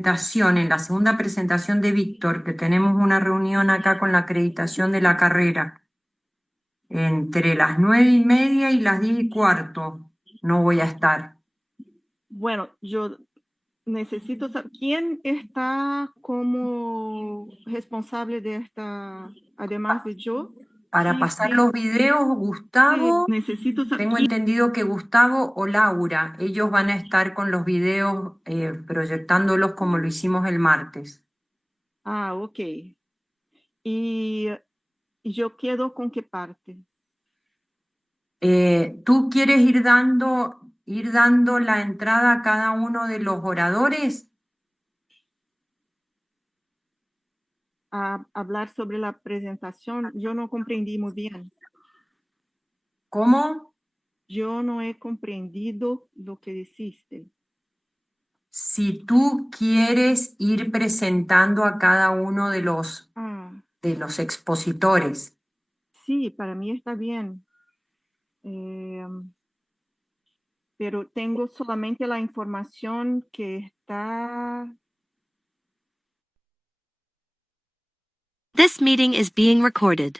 En la segunda presentación de Víctor, que tenemos una reunión acá con la acreditación de la carrera, entre las 9:30 y las 10:15, no voy a estar. Bueno, yo necesito saber quién está como responsable de esta, además de yo. Para pasar los videos, Sí, Gustavo, necesito saber tengo quién. entendido que Gustavo o Laura, ellos van a estar con los videos proyectándolos como lo hicimos el martes. Ah, ok. Y yo quedo con qué parte. ¿Tú quieres ir dando la entrada a cada uno de los oradores? A hablar sobre la presentación, yo no comprendí muy bien. ¿Cómo? Yo no he comprendido lo que dijiste. Si tú quieres ir presentando a cada uno Ah, de los expositores. sí, para mí está bien. Pero tengo solamente la información que está. This meeting is being recorded.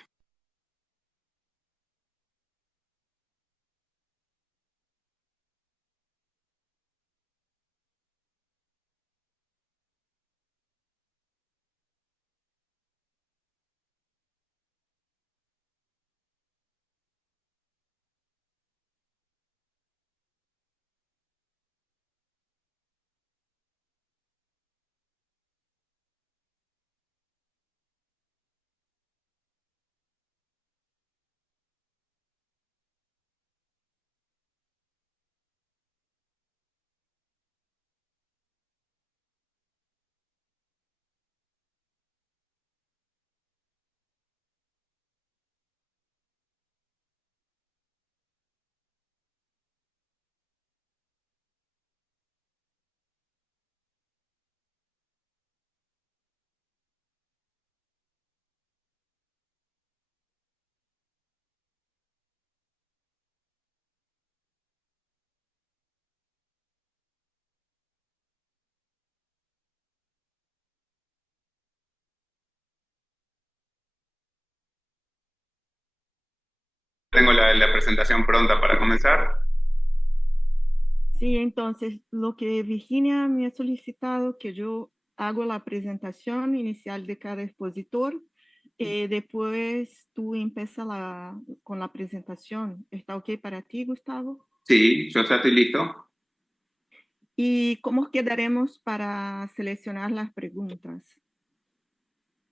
Tengo la presentación pronta para comenzar. Sí, entonces lo que Virginia me ha solicitado que yo hago la presentación inicial de cada expositor. Después tú empiezas con la presentación. ¿Está ok para ti, Gustavo? Sí, yo ya estoy listo. ¿Y cómo quedaremos para seleccionar las preguntas?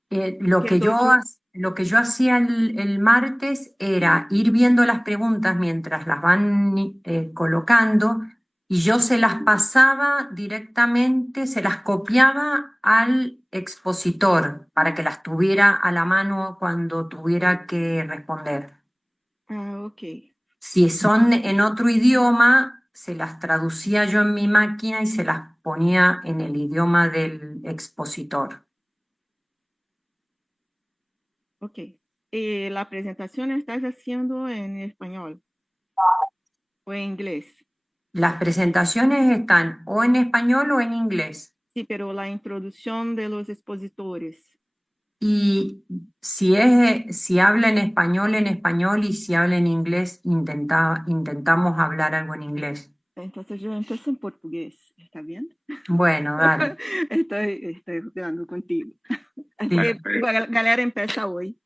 Lo que Quedo yo. lo que yo hacía el martes era ir viendo las preguntas mientras las van colocando y yo se las pasaba directamente, se las copiaba al expositor para que las tuviera a la mano cuando tuviera que responder. Ah, ok. Si son en otro idioma, se las traducía yo en mi máquina y se las ponía en el idioma del expositor. Ok. La presentación estás haciendo en español o en inglés. Las presentaciones están o en español o en inglés. Sí, pero la introducción de los expositores. Y si habla en español, y si habla en inglés, intentamos hablar algo en inglés. Entonces yo empiezo en portugués, ¿está bien? Bueno, dale. Estoy jugando contigo. Así Sí. que galera empieza hoy.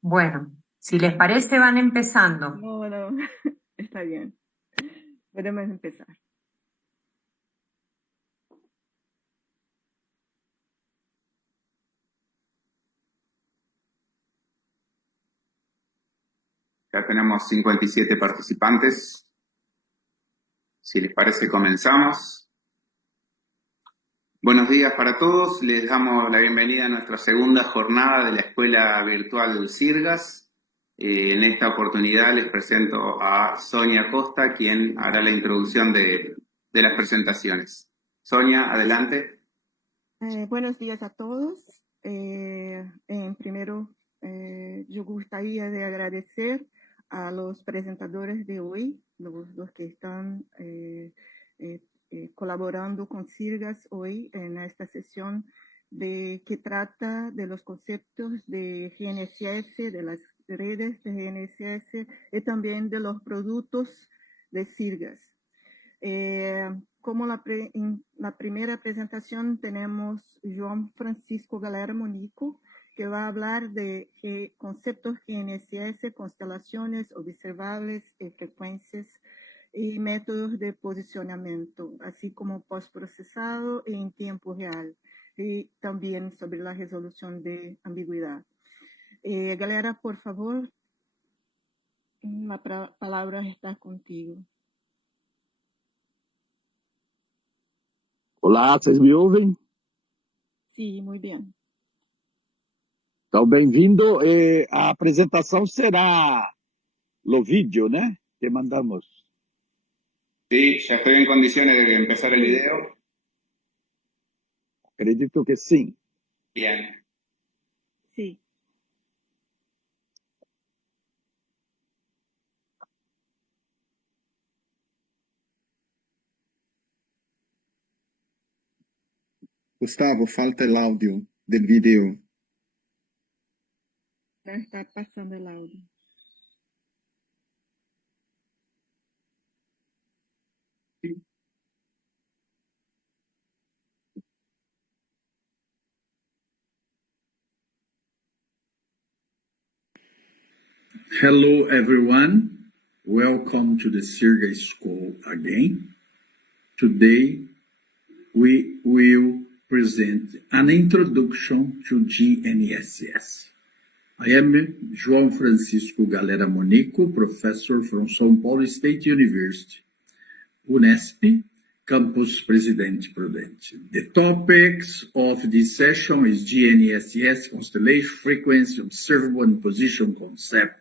Bueno, si les parece, van empezando. No, no, está bien. Podemos empezar. Ya tenemos 57 participantes. Si les parece, comenzamos. Buenos días para todos. Les damos la bienvenida a nuestra segunda jornada de la Escuela Virtual Sirgas. En esta oportunidad les presento a Sonia Costa, quien hará la introducción de las presentaciones. Sonia, adelante. Buenos días a todos. Primero, yo gustaría de agradecer a los presentadores de hoy, los que están colaborando con Sirgas hoy en esta sesión que trata de los conceptos de GNSS, de las redes de GNSS y también de los productos de Sirgas. Como en la primera presentación tenemos João Francisco Galera Monico, que va a hablar de conceptos GNSS, constelaciones observables, frecuencias y métodos de posicionamiento, así como postprocesado y en tiempo real, y también sobre la resolución de ambigüedad. Galera, por favor, la palabra está contigo. Olá, vocês me ouvem? Sim, muito bem. Então, bem-vindo. A apresentação será no vídeo, né? Que mandamos. Sí, ya estoy en condiciones de empezar el video. Acredito que sim. Bien. Sim. Gustavo, falta el audio del video. Já está passando o áudio. Hello, everyone. Welcome to the Sirga School again. Today, we will present an introduction to GNSS. I am João Francisco Galera Monico, professor from São Paulo State University, Unesp, Campus Presidente Prudente. The topics of this session is GNSS, constellation frequency, observable and position concept.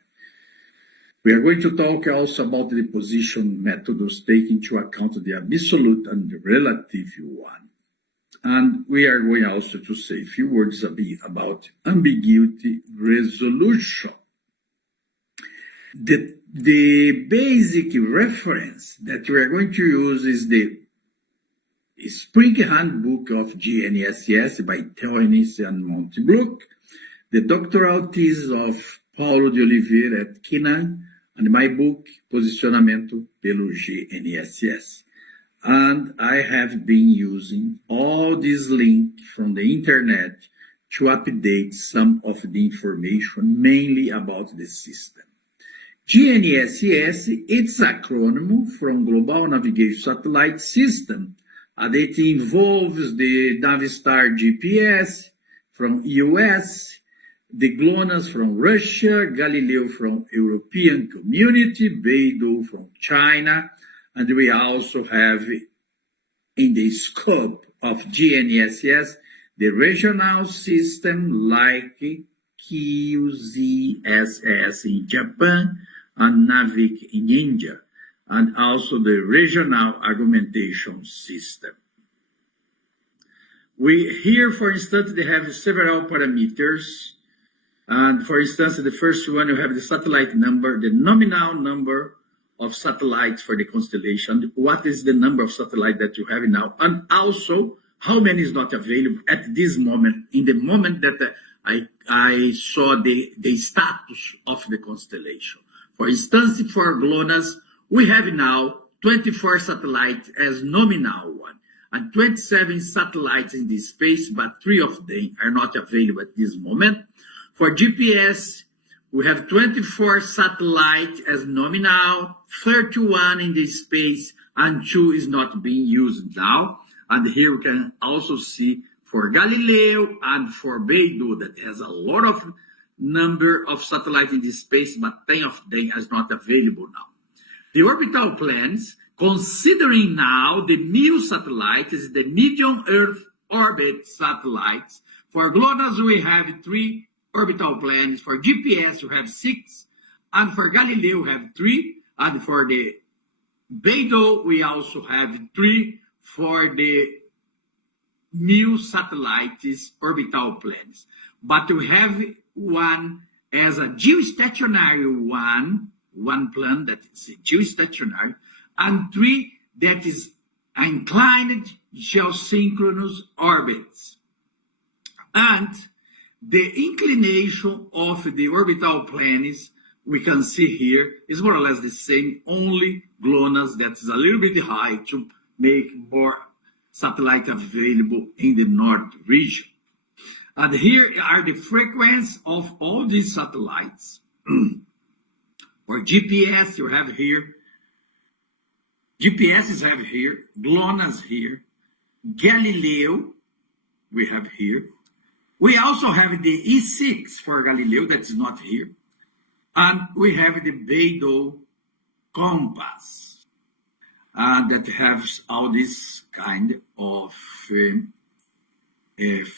We are going to talk also about the position methods taking into account the absolute and the relative one. And we are going also to say a few words about ambiguity resolution. The basic reference that we are going to use is the Spring Handbook of GNSS by Theonis and Montebrook, the doctoral thesis of Paulo de Oliveira at Kinan, and my book, Posicionamento pelo GNSS. And I have been using all these links from the internet to update some of the information, mainly about the system. GNSS, it's acronym from Global Navigation Satellite System, and it involves the Navistar GPS from US, the GLONASS from Russia, Galileo from European Community, Beidou from China, and we also have in the scope of GNSS the regional system like QZSS in Japan and NAVIC in India, and also the regional augmentation system. Here, for instance, they have several parameters. And for instance, the first one, you have the satellite number, the nominal number of satellites for the constellation. What is the number of satellites that you have now? And also, how many is not available at this moment, in the moment that I saw the status of the constellation. For instance, for GLONASS, we have now 24 satellites as nominal one, and 27 satellites in this space, but 3 of them are not available at this moment. For GPS, we have 24 satellites as nominal, 31 in this space, and 2 is not being used now. And here we can also see for Galileo and for Beidou that has a lot of number of satellites in this space, but 10 of them is not available now. The orbital plans, considering now the MIL satellites, the medium Earth orbit satellites. For GLONASS, we have 3 orbital plans. For GPS, we have 6, and for Galileo, we have 3, and for the Beidou, we also have 3 for the MIL satellites orbital plans. But we have one as a geostationary one plan that is geostationary, and 3 that is inclined geosynchronous orbits. And the inclination of the orbital planes we can see here is more or less the same, only GLONASS that is a little bit high to make more satellite available in the north region. And here are the frequencies of all these satellites. For GPS, you have here, GPS is have here, GLONASS here, Galileo, we have here. We also have the E6 for Galileo, that's not here. And we have the Beidou compass that has all this kind of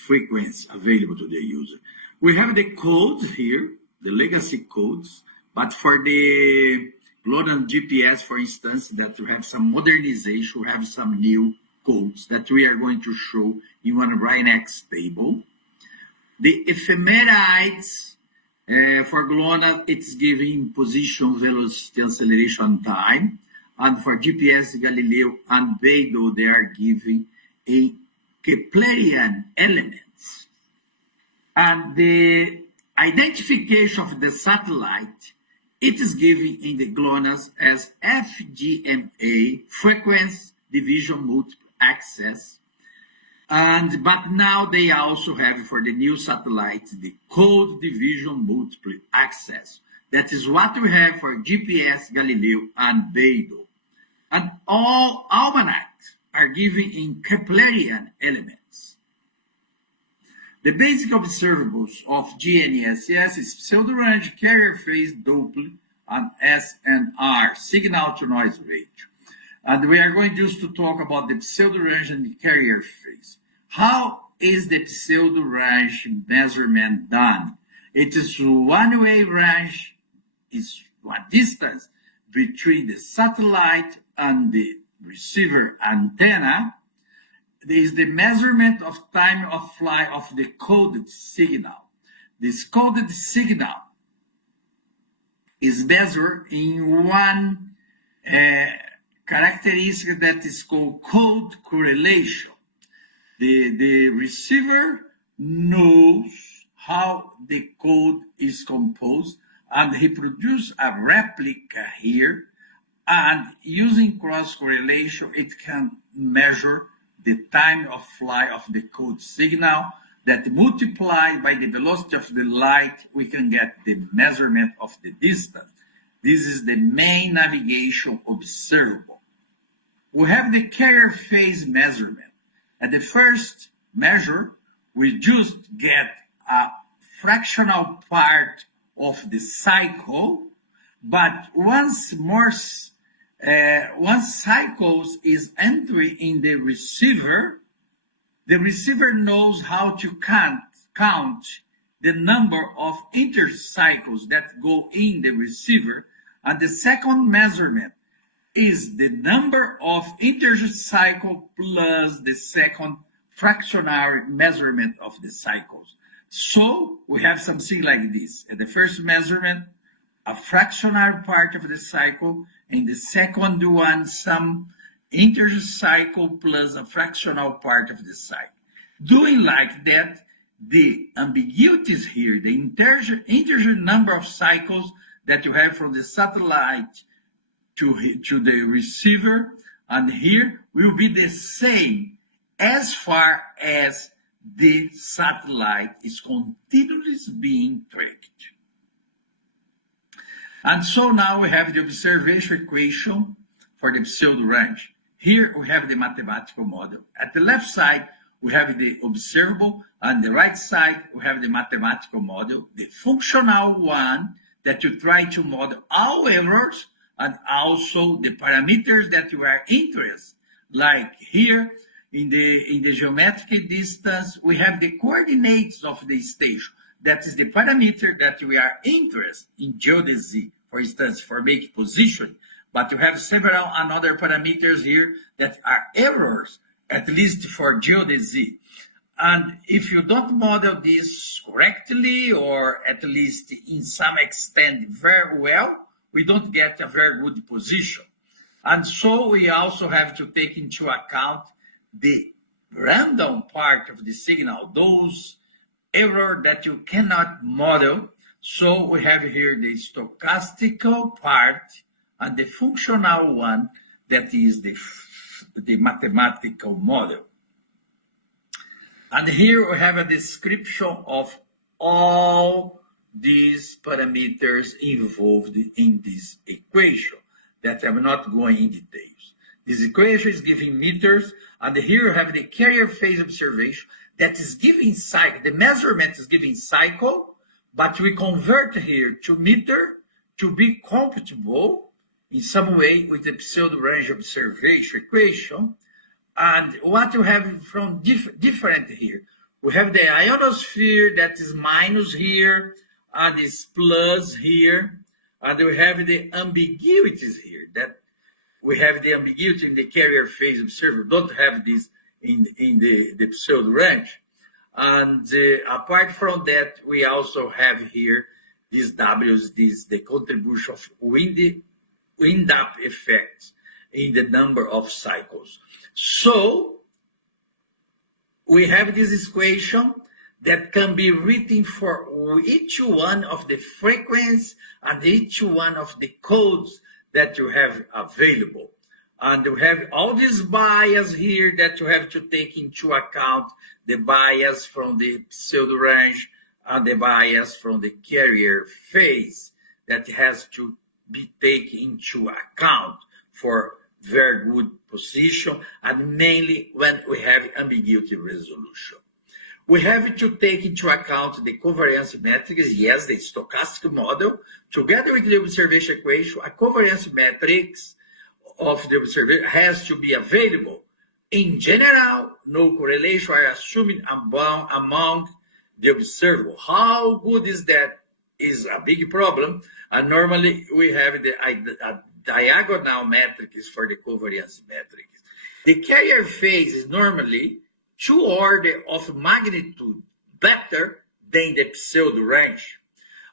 frequency available to the user. We have the codes here, the legacy codes, but for the GLONASS GPS, for instance, that we have some modernization, we have some new codes that we are going to show in one right next table. The ephemerides for GLONASS, it's giving position, velocity, acceleration, time. And for GPS, Galileo, and Beidou, they are giving a Keplerian elements. And the identification of the satellite, it is given in the GLONASS as FGMA, frequency division multiple access. But now they also have for the new satellites the code division multiple access. That is what we have for GPS, Galileo, and Beidou. And all almanacs are given in Keplerian elements. The basic observables of GNSS is pseudo-range, carrier phase, Doppler, and SNR, signal to noise ratio. And we are going just to talk about the pseudo-range and the carrier phase. How is the pseudo-range measurement done? It is one-way range, is one distance between the satellite and the receiver antenna. There is the measurement of time of flight of the coded signal. This coded signal is measured in one characteristic that is called code correlation. The receiver knows how the code is composed, and he produces a replica here, and using cross correlation, it can measure the time of flight of the code signal that multiplied by the velocity of the light, we can get the measurement of the distance. This is the main navigation observable. We have the carrier phase measurement. At the first measure, we just get a fractional part of the cycle, but once cycles is entering in the receiver knows how to count the number of intercycles that go in the receiver, and the second measurement is the number of intercycle plus the second fractional measurement of the cycles. So we have something like this. At the first measurement, a fractional part of the cycle, and the second one, some intercycle plus a fractional part of the cycle. Doing like that, the ambiguities here, the integer number of cycles that you have from the satellite to the receiver, and here will be the same as far as the satellite is continuously being tracked. And so now we have the observation equation for the pseudo range. Here we have the mathematical model. At the left side, we have the observable, and the right side, we have the mathematical model, the functional one that you try to model all errors and also the parameters that you are interested. Like here in the geometric distance, we have the coordinates of the station. That is the parameter that we are interested in geodesy, for instance, for making position. But you have several other parameters here that are errors, at least for geodesy. And if you don't model this correctly, or at least in some extent very well, we don't get a very good position. And so we also have to take into account the random part of the signal, those error that you cannot model. So we have here the stochastical part and the functional one, that is the mathematical model. And here we have a description of all these parameters involved in this equation that I'm not going in details. This equation is giving meters, and here you have the carrier phase observation that is giving cycle. The measurement is giving cycle, but we convert here to meter to be compatible in some way with the pseudo-range observation equation. And what you have from different here, we have the ionosphere that is minus here, and is plus here, and we have the ambiguities here, that we have the ambiguity in the carrier phase observer, don't have this in the pseudo range. And apart from that, we also have here these W's, the contribution of wind-up effects in the number of cycles. So we have this equation that can be written for each one of the frequencies and each one of the codes that you have available. And we have all these bias here that you have to take into account, the bias from the pseudo range and the bias from the carrier phase that has to be taken into account for very good position, and mainly when we have ambiguity resolution. We have to take into account the covariance matrix, yes, the stochastic model, together with the observation equation. A covariance matrix of the observation has to be available. In general, no correlation are assuming among the observable. How good is that is a big problem, and normally we have a diagonal matrix for the covariance matrix. The carrier phase is normally 2 orders of magnitude better than the pseudo range.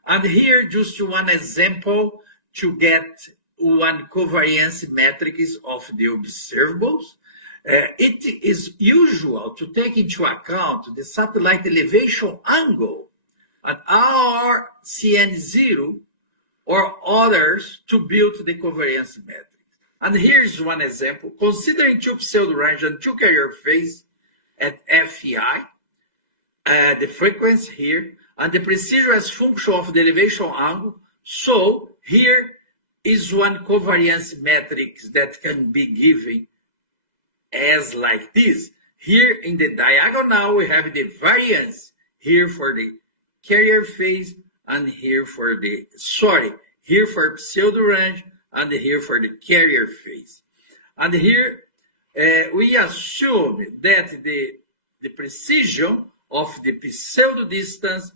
And here just one example to get one covariance matrix of the observables. It is usual to take into account the satellite elevation angle and our CN0 or others to build the covariance matrix. And here's one example. Considering 2 pseudo range and 2 carrier phase at FEI, the frequency here, and the precision as function of the elevation angle. So here is one covariance matrix that can be given as like this. Here in the diagonal, we have the variance here for the carrier phase, and here for the, here for pseudo range, and here for the carrier phase. And here we assume that the precision of the pseudo distance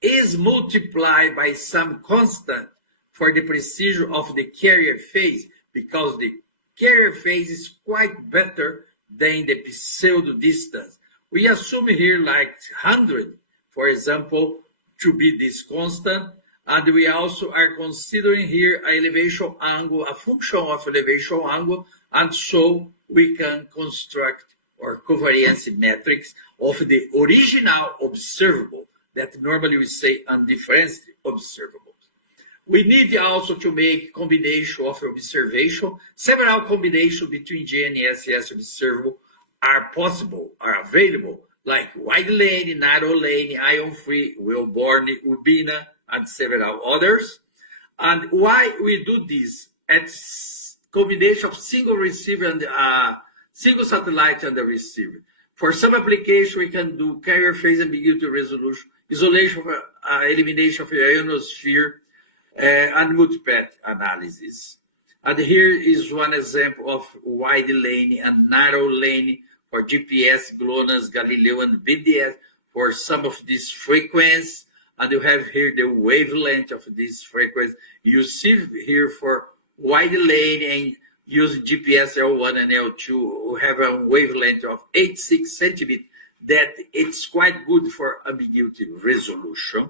is multiplied by some constant for the precision of the carrier phase, because the carrier phase is quite better than the pseudo distance. We assume here like 100, for example, to be this constant, and we also are considering here an elevation angle, a function of elevation angle, and so we can construct our covariance matrix of the original observable, that normally we say undifferenced observables. We need also to make combination of observation. Several combinations between GNSS observable are possible, are available, like wide lane, narrow lane, ion-free, Wilborn, Urbina, and several others. And why we do this at combination of single receiver and single satellite and the receiver? For some application, we can do carrier phase ambiguity resolution, isolation, elimination of the ionosphere, and multipath analysis. And here is one example of wide lane and narrow lane for GPS, GLONASS, Galileo, and BDS for some of these frequencies. And you have here the wavelength of this frequency. You see here for wide lane and using GPS L1 and L2, we have a wavelength of 86 centimeters that it's quite good for ambiguity resolution.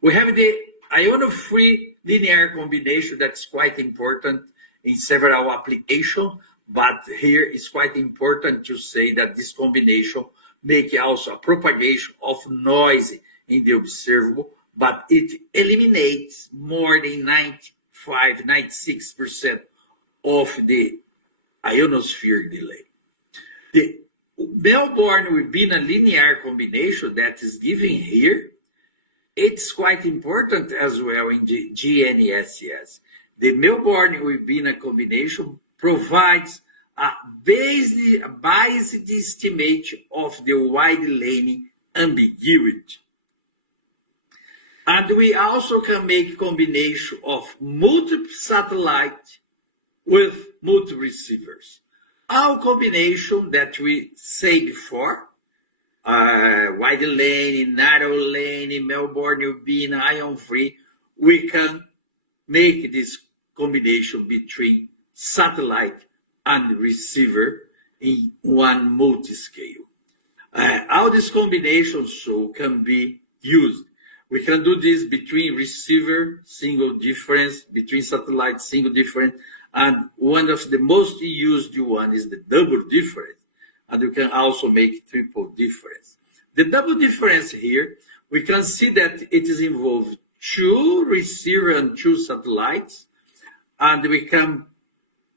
We have the iono-free linear combination that's quite important in several applications, but here it's quite important to say that this combination make also a propagation of noise in the observable, but it eliminates more than 95, 96% of the ionosphere delay. The Melbourne within a linear combination that is given here, it's quite important as well in the GNSS. The Melbourne within a combination provides a biased estimate of the wide lane ambiguity. And we also can make combination of multiple satellites with multiple receivers. Our combination that we say before, wide lane, narrow lane, Melbourne within ion-free, we can make this combination between satellite and receiver in one multi-scale. All these combinations so can be used. We can do this between receiver, single difference, between satellite, single difference, and one of the most used one is the double difference. And you can also make triple difference. The double difference here, we can see that it is involved 2 receiver and 2 satellites, and we can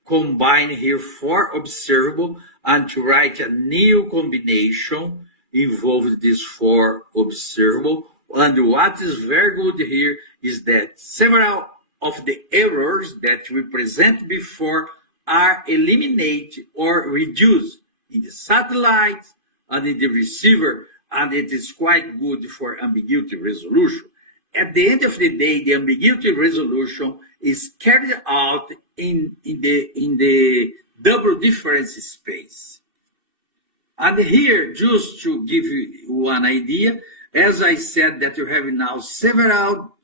combine here 4 observable and to write a new combination involving these 4 observable. And what is very good here is that several of the errors that we present before are eliminated or reduced in the satellite and in the receiver, and it is quite good for ambiguity resolution. At the end of the day, the ambiguity resolution is carried out in the double difference space. And here, just to give you one idea, as I said that you have now several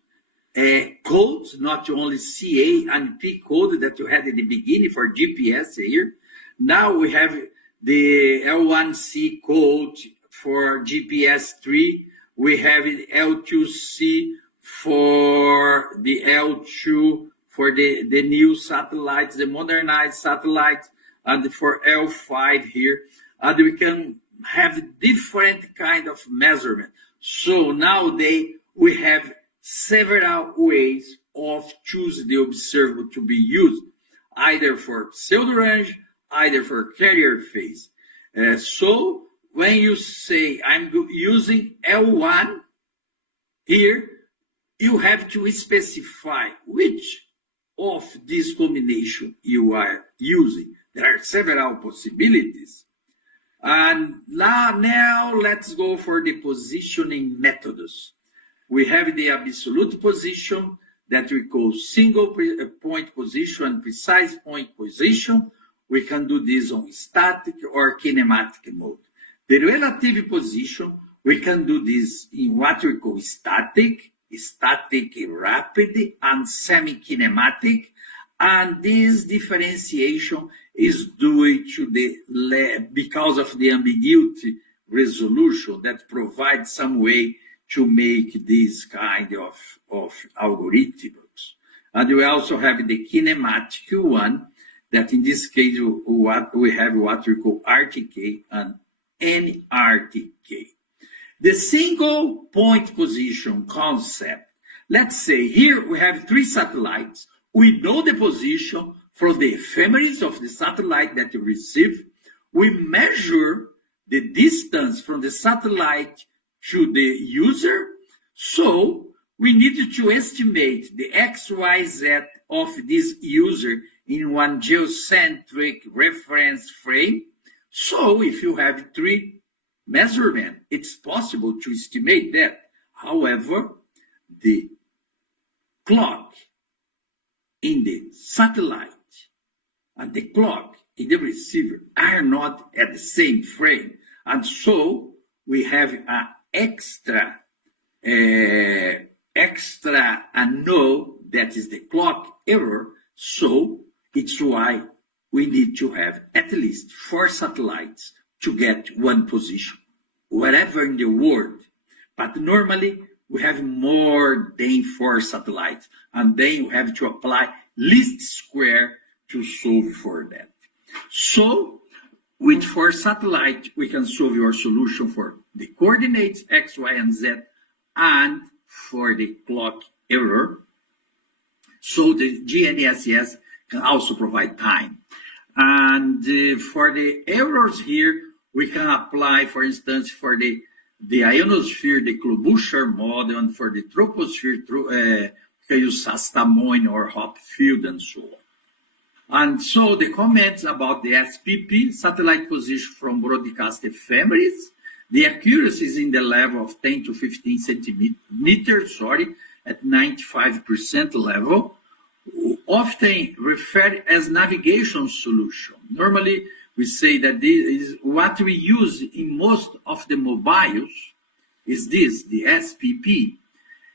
codes, not only CA and P code that you had in the beginning for GPS here. Now we have the L1C code for GPS 3. We have L2C for the L2 for the new satellites, the modernized satellites, and for L5 here. And we can have different kind of measurement. So nowadays we have several ways of choosing the observable to be used, either for pseudo-range, either for carrier phase. So when you say I'm using L1 here, you have to specify which of this combination you are using. There are several possibilities. And now let's go for the positioning methods. We have the absolute position that we call single point position and precise point position. We can do this on static or kinematic mode. The relative position, we can do this in what we call static rapid, and semi-kinematic. And this differentiation is due to because of the ambiguity resolution that provides some way to make this kind of algorithms. And we also have the kinematic one, that in this case, we have what we call RTK and NRTK. The single point position concept, let's say here we have 3 satellites. We know the position from the ephemeris of the satellite that you receive. We measure the distance from the satellite to the user. So we need to estimate the XYZ of this user in one geocentric reference frame. So if you have 3 measurements, it's possible to estimate that. However, the clock in the satellite and the clock in the receiver are not at the same frame. And so we have an extra unknown, that is the clock error. So it's why we need to have at least 4 satellites to get one position, wherever in the world. But normally we have more than 4 satellites, and then you have to apply least square to solve for that. So, for satellite, we can solve your solution for the coordinates X, Y, and Z, and for the clock error. So the GNSS can also provide time. And for the errors here, we can apply, for instance, for the ionosphere, the Klobuchar model, and for the troposphere, we can use Sastamoin or Hopfield and so on. And so the comments about the SPP, satellite position from broadcast ephemeris, the accuracy is in the level of 10 to 15 centimeters, at 95% level, often referred as navigation solution. Normally, we say that this is what we use in most of the mobiles is this, the SPP.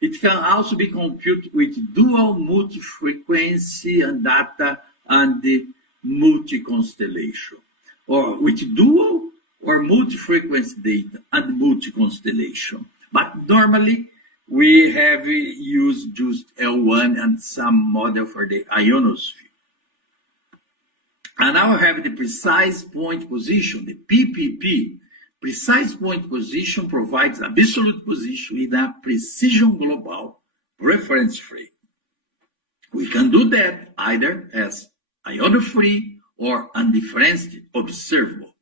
It can also be computed with dual multi-frequency and data and the multi-constellation, or with dual or multi-frequency data and multi-constellation. But normally, we have used just L1 and some model for the ionosphere. And now I have the precise point position, the PPP. Precise point position provides absolute position in a precision global reference frame. We can do that either as iono-free or undifferentiated observable.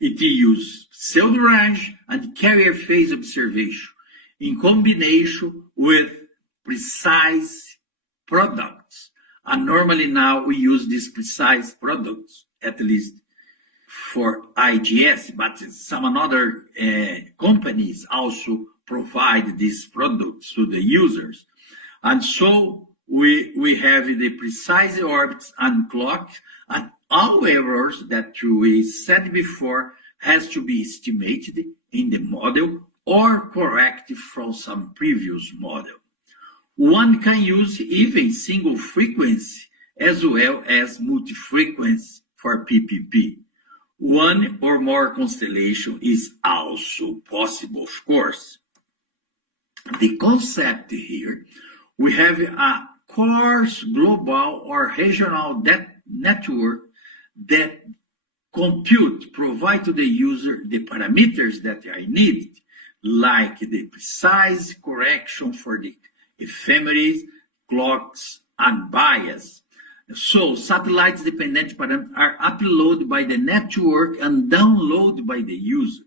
It uses pseudo-range and carrier phase observation in combination with precise products. And normally now we use these precise products, at least for IGS, but some other companies also provide these products to the users. And so we have the precise orbits and clock, and all errors that we said before has to be estimated in the model or corrected from some previous model. One can use even single frequency as well as multi-frequency for PPP. One or more constellation is also possible, of course. The concept here, we have a coarse global or regional network that provide to the user the parameters that are needed, like the precise correction for the ephemeris, clocks, and bias. So satellites dependent parameters are uploaded by the network and downloaded by the user.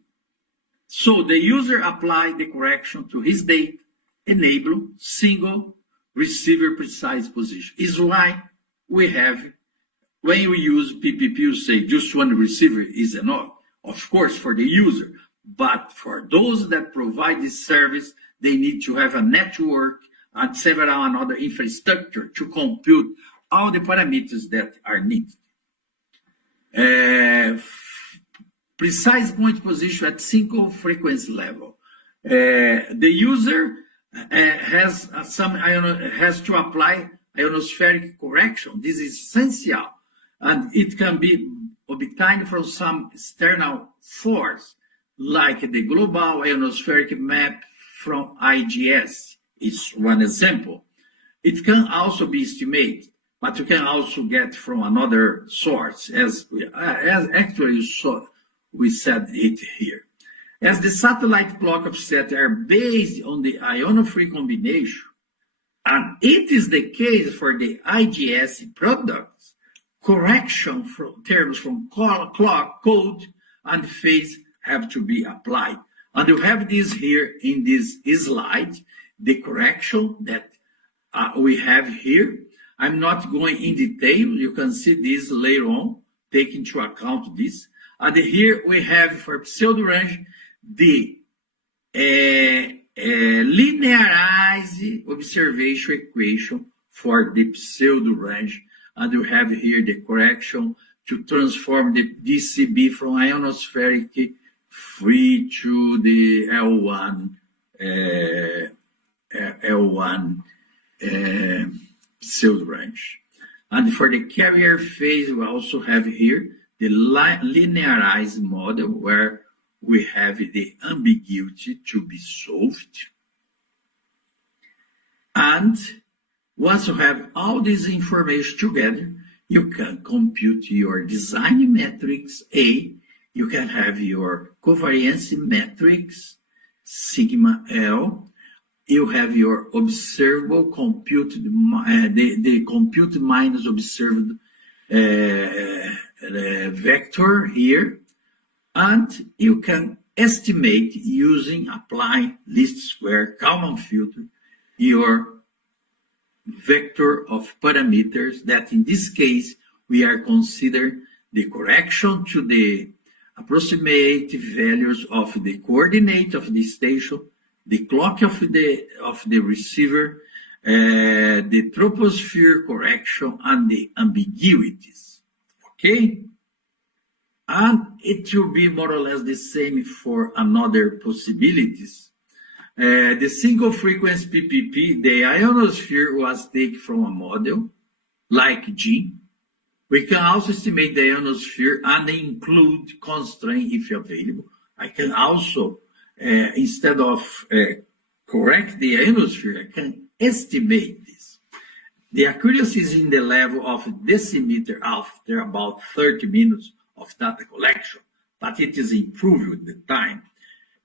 So the user applies the correction to his data, enable single receiver precise position. Is why we have, when we use PPP, you say just one receiver is enough, of course, for the user. But for those that provide this service, they need to have a network and several another infrastructure to compute all the parameters that are needed. Precise point position at single frequency level. The user has to apply ionospheric correction. This is essential, and it can be obtained from some external force, like the global ionospheric map from IGS. It's one example. It can also be estimated, but you can also get from another source, as actually we said it here. As the satellite clock offset are based on the iono-free combination, and it is the case for the IGS products, correction from terms from clock, code, and phase have to be applied. And you have this here in this slide, the correction that we have here. I'm not going in detail. You can see this later on, take into account this. And here we have for pseudo-range the linearized observation equation for the pseudo-range. And you have here the correction to transform the DCB from ionospheric free to the L1 pseudo-range. And for the carrier phase, we also have here the linearized model where we have the ambiguity to be solved. And once you have all this information together, you can compute your design matrix A, you can have your covariance matrix, sigma L, you have your observable compute, the compute minus observed vector here, and you can estimate using apply least square Kalman filter your vector of parameters that in this case we are considering the correction to the approximate values of the coordinate of the station, the clock of the receiver, the troposphere correction, and the ambiguities. Okay? And it will be more or less the same for another possibilities. The single frequency PPP, the ionosphere was taken from a model like G. We can also estimate the ionosphere and include constraint if available. I can also, instead of correct the ionosphere, I can estimate this. The accuracy is in the level of decimeter after about 30 minutes of data collection, but it is improved with the time.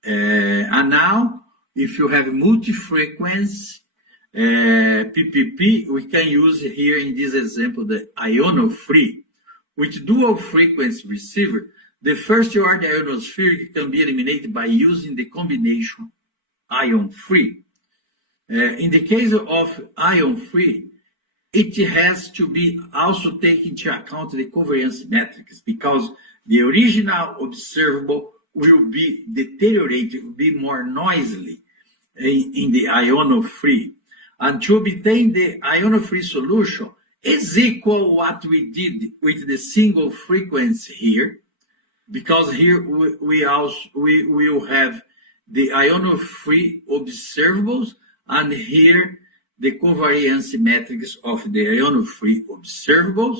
And now, if you have multi-frequency PPP, we can use here in this example the iono-free. With dual frequency receiver, the first order ionosphere can be eliminated by using the combination ion-free. In the case of ion-free, it has to be also taken into account the covariance metrics because the original observable will be deteriorated, will be more noisily in the iono-free. And to obtain the iono-free solution is equal what we did with the single frequency here, because here we will have the iono-free observables, and here the covariance metrics of the iono-free observables.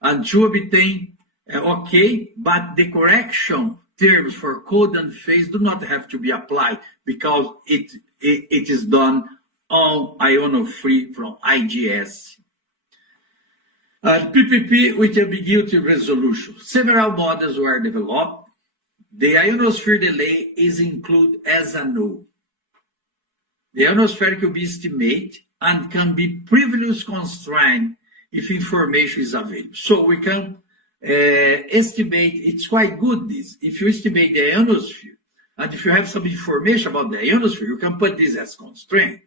And to obtain, okay, but the correction terms for code and phase do not have to be applied because it is done on iono-free from IGS. PPP with ambiguity resolution. Several models were developed. The ionosphere delay is included as a null. The ionosphere can be estimated and can be privilege constrained if information is available. So we can estimate, it's quite good this. If you estimate the ionosphere, and if you have some information about the ionosphere, you can put this as constraint.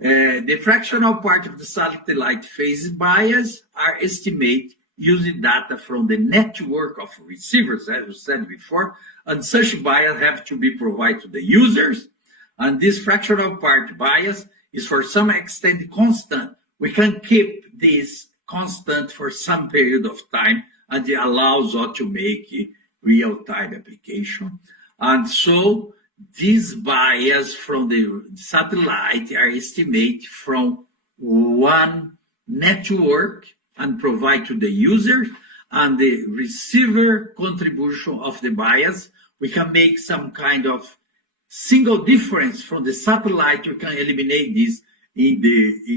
The fractional part of the satellite phase bias are estimated using data from the network of receivers, as we said before, and such bias have to be provided to the users. And this fractional part bias is for some extent constant. We can keep this constant for some period of time, and it allows us to make a real-time application. And so these bias from the satellite are estimated from one network and provide to the user, and the receiver contribution of the bias, we can make some kind of single difference from the satellite. We can eliminate this in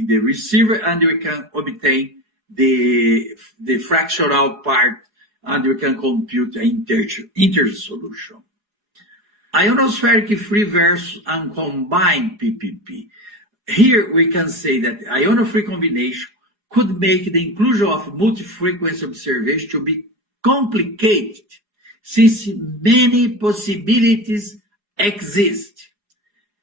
the receiver, and we can obtain the fractional part, and we can compute an integer solution. Ionospheric free versus and combined PPP. Here we can say that the iono-free combination could make the inclusion of multi-frequency observation to be complicated, since many possibilities exist.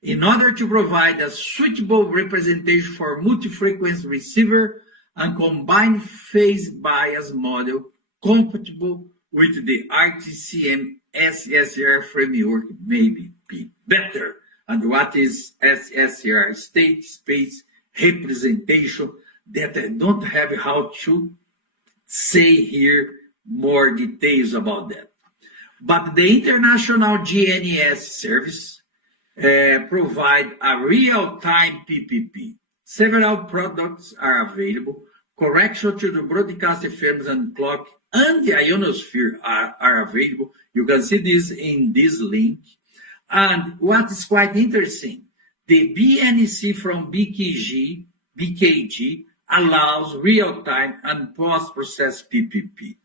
In order to provide a suitable representation for multi-frequency receiver and combined phase bias model compatible with the RTCM SSR framework may be better. And what is SSR? State space representation, that I don't have how to say here more details about that. But the International GNSS service provide a real-time PPP. Several products are available. Correction to the broadcast firms and clock and the ionosphere are available. You can see this in this link. And what is quite interesting, the BNC from BKG allows real-time and post-process PPP.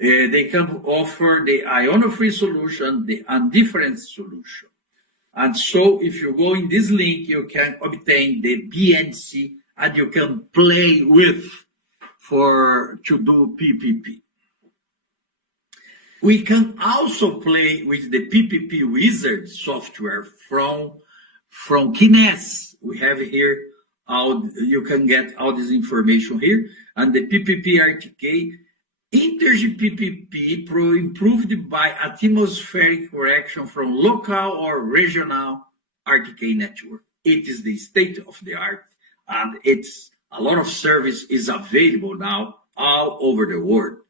They can offer the iono-free solution, the indifferent solution. And so if you go in this link, you can obtain the BNC and you can play with to do PPP. We can also play with the PPP Wizard software from Kines. We have here, you can get all this information here. And the PPP RTK, Intergy PPP improved by atmospheric correction from local or regional RTK network. It is the state of the art, and it's a lot of service is available now all over the world.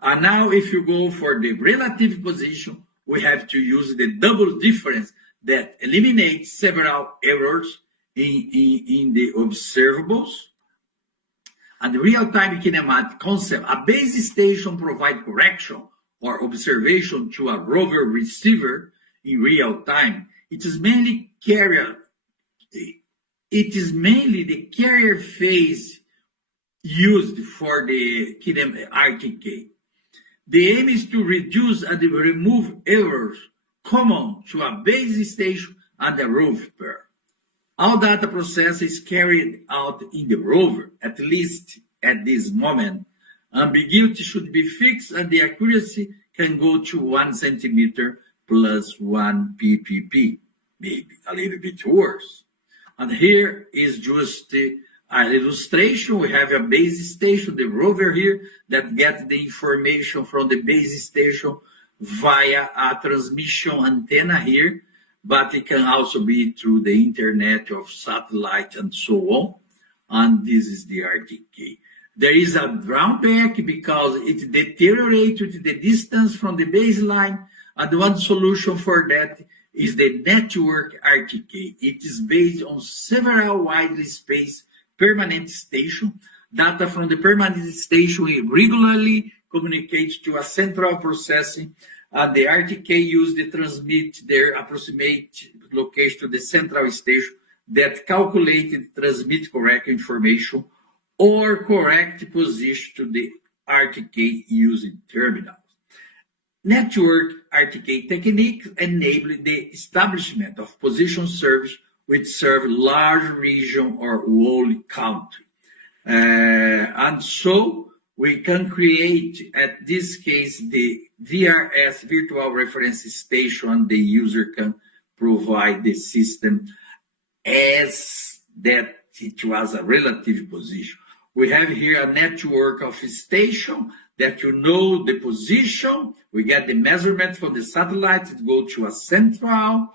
And now if you go for the relative position, we have to use the double difference that eliminates several errors in the observables. And the real-time kinematic concept, a base station provides correction or observation to a rover receiver in real time. It is mainly the carrier phase used for the RTK. The aim is to reduce and remove errors common to a base station and a rover. All data processing is carried out in the rover, at least at this moment. Ambiguity should be fixed and the accuracy can go to 1 centimeter plus 1 ppb, maybe a little bit worse. And here is just an illustration. We have a base station, the rover here, that gets the information from the base station via a transmission antenna here, but it can also be through the internet of satellite and so on. And this is the RTK. There is a drawback because it deteriorates with the distance from the baseline, and one solution for that is the network RTK. It is based on several widely spaced permanent stations. Data from the permanent station regularly communicates to a central processing, and the RTK used to transmit their approximate location to the central station that calculated transmit correct information or correct position to the RTK using terminals. Network RTK technique enabled the establishment of position service which serve large region or whole country. And so we can create, at this case, the VRS, virtual reference station. The user can provide the system as that it was a relative position. We have here a network of station that you know the position. We get the measurement from the satellite. It goes to a central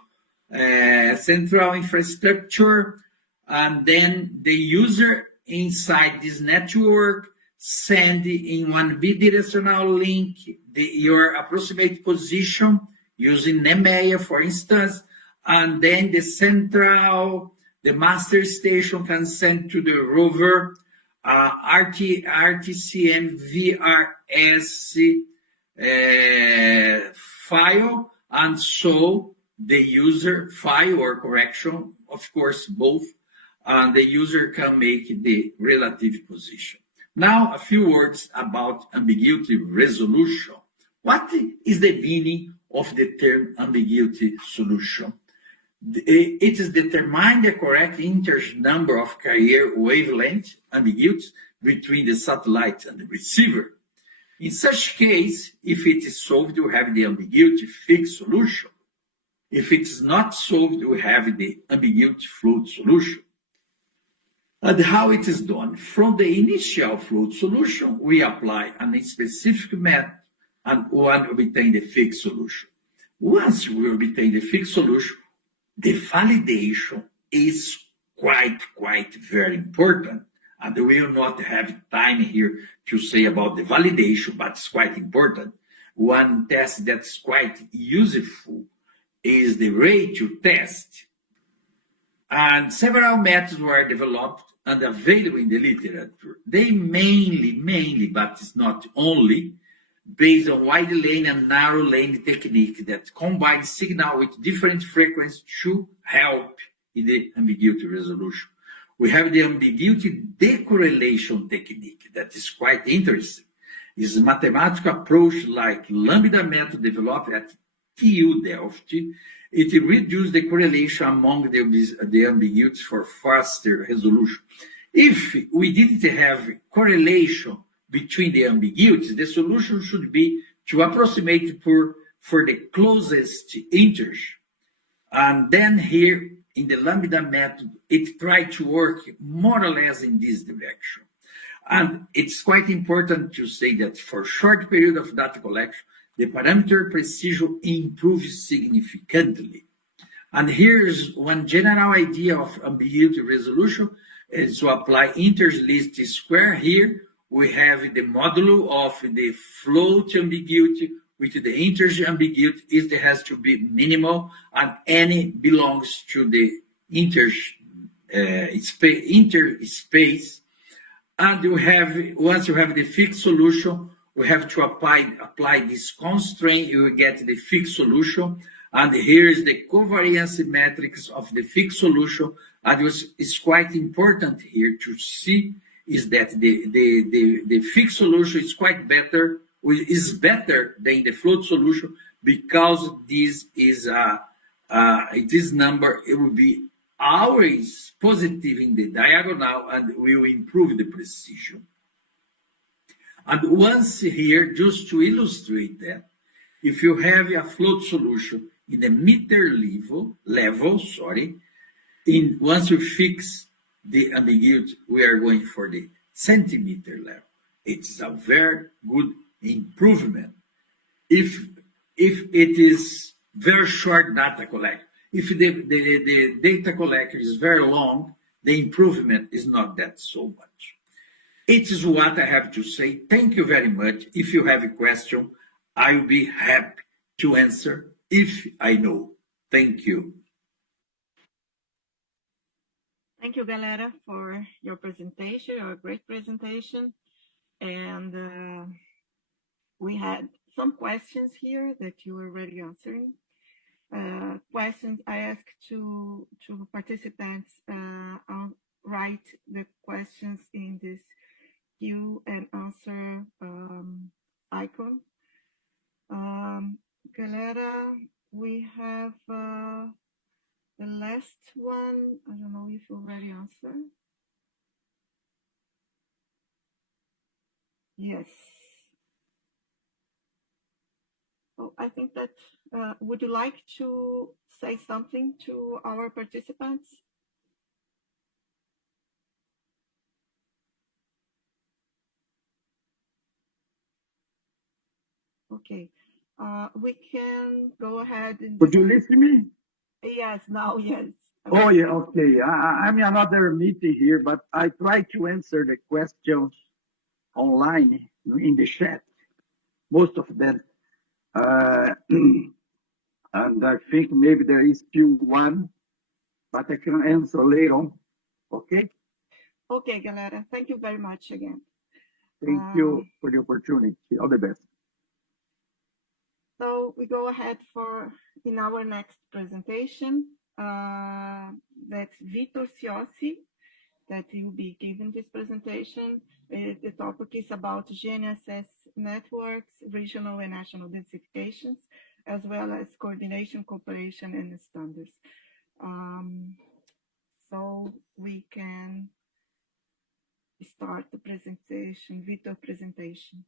infrastructure, and then the user inside this network send in one bidirectional link your approximate position using NEMEA, for instance, and then the master station can send to the rover RTCM VRS file, and so the user file or correction, of course, both, and the user can make the relative position. Now, a few words about ambiguity resolution. What is the meaning of the term ambiguity solution? It is determine the correct integer number of carrier wavelength ambiguities between the satellite and the receiver. In such case, if it is solved, you have the ambiguity fixed solution. If it is not solved, you have the ambiguity float solution. And how it is done? From the initial float solution, we apply a specific method and one obtain the fixed solution. Once we obtain the fixed solution, the validation is quite very important. And we will not have time here to say about the validation, but it's quite important. One test that's quite useful is the ratio test. And several methods were developed and available in the literature. They mainly, but it's not only, based on wide lane and narrow lane technique that combine signal with different frequencies to help in the ambiguity resolution. We have the ambiguity decorrelation technique that is quite interesting. It's a mathematical approach like Lambda method developed at TU Delft. It reduces the correlation among the ambiguities for faster resolution. If we didn't have correlation between the ambiguities, the solution should be to approximate for the closest integer. And then here in the Lambda method, it tried to work more or less in this direction. And it's quite important to say that for short period of data collection, the parameter precision improves significantly. And here's one general idea of ambiguity resolution is to apply integer least square. Here we have the modulo of the float ambiguity with the integer ambiguity. It has to be minimal, and any belongs to the integer space. And you have, once you have the fixed solution, we have to apply this constraint, you will get the fixed solution. And here is the covariance matrix of the fixed solution. And it's quite important here to see is that the fixed solution is quite better, is better than the float solution, because this is this number, it will be always positive in the diagonal and will improve the precision. And once here, just to illustrate that, if you have a float solution in the meter level, once you fix the ambiguity, we are going for the centimeter level. It's a very good improvement. If it is very short data collection, if the data collection is very long, the improvement is not that so much. It is what I have to say. Thank you very much. If you have a question, I will be happy to answer if I know. Thank you. Thank you, galera, for your presentation, your great presentation. And we had some questions here that you were already answering. Questions I asked to participants write the questions in this Q and answer icon. Galera, we have the last one. I don't know if you already answered. Yes. Oh, I think that, would you like to say something to our participants? Okay, we can go ahead and. Could you listen to me? Yes, now, yes. Oh, yeah, okay. I'm in another meeting here, but I try to answer the questions online in the chat, most of them. And I think maybe there is still one, but I can answer later on. Okay? Okay, galera. Thank you very much again. Thank you for the opportunity. All the best. So we go ahead in our next presentation. That's Vitor Ciossi that will be giving this presentation. The topic is about GNSS networks, regional and national densifications, as well as coordination, cooperation, and standards. So we can start the presentation, Vitor presentation.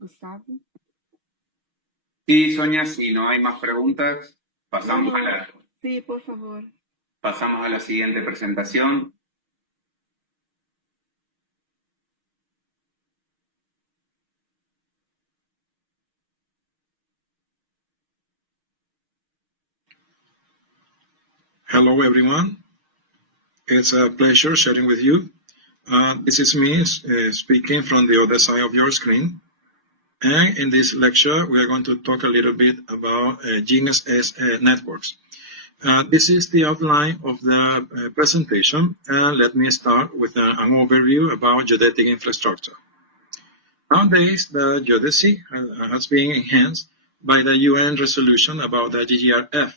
Gustavo? Sí, Sonia, si no hay más preguntas, pasamos Sí, por favor. pasamos a la siguiente presentación. Hello, everyone. It's a pleasure sharing with you. This is me speaking from the other side of your screen. And in this lecture, we are going to talk a little bit about GNSS networks. This is the outline of the presentation. And let me start with an overview about geodetic infrastructure. Nowadays, the geodesy has been enhanced by the UN resolution about the GGRF.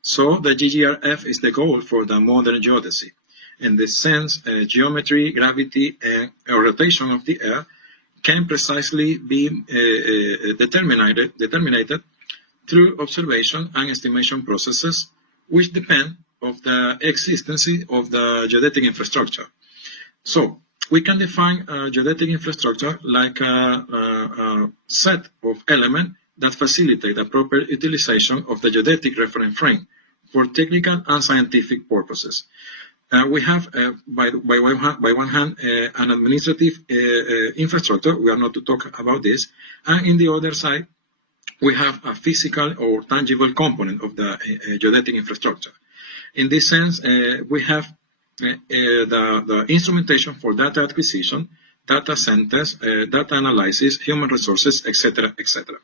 So the GGRF is the goal for the modern geodesy. In this sense, geometry, gravity, and rotation of the Earth can precisely be determined through observation and estimation processes, which depend on the existence of the geodetic infrastructure. So we can define a geodetic infrastructure like a set of elements that facilitate the proper utilization of the geodetic reference frame for technical and scientific purposes. We have, by one hand, an administrative infrastructure. We are not to talk about this. And in the other side, we have a physical or tangible component of the geodetic infrastructure. In this sense, we have the instrumentation for data acquisition, data centers, data analysis, human resources, etc., etc.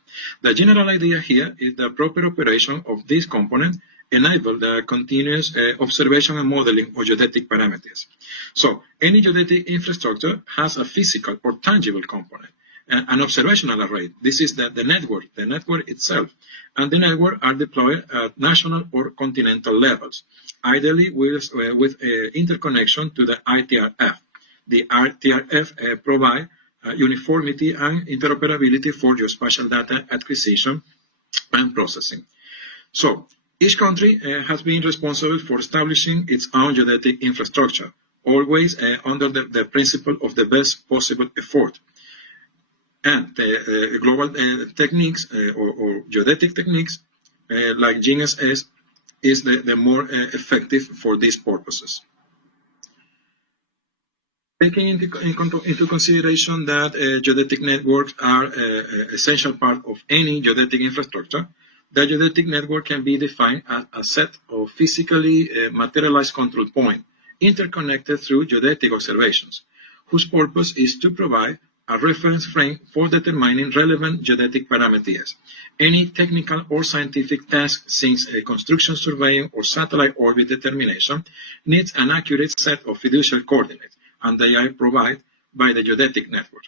The general idea here is the proper operation of this component enable the continuous observation and modeling of geodetic parameters. So any geodetic infrastructure has a physical or tangible component, an observational array. This is the network itself. And the network are deployed at national or continental levels, ideally with interconnection to the ITRF. The ITRF provide uniformity and interoperability for geospatial data acquisition and processing. So each country has been responsible for establishing its own geodetic infrastructure, always under the principle of the best possible effort. And global techniques or geodetic techniques like GNSS is the more effective for these purposes. Taking into consideration that geodetic networks are an essential part of any geodetic infrastructure, the geodetic network can be defined as a set of physically materialized control points interconnected through geodetic observations, whose purpose is to provide a reference frame for determining relevant geodetic parameters. Any technical or scientific task, since construction surveying or satellite orbit determination, needs an accurate set of fiducial coordinates, and they are provided by the geodetic network.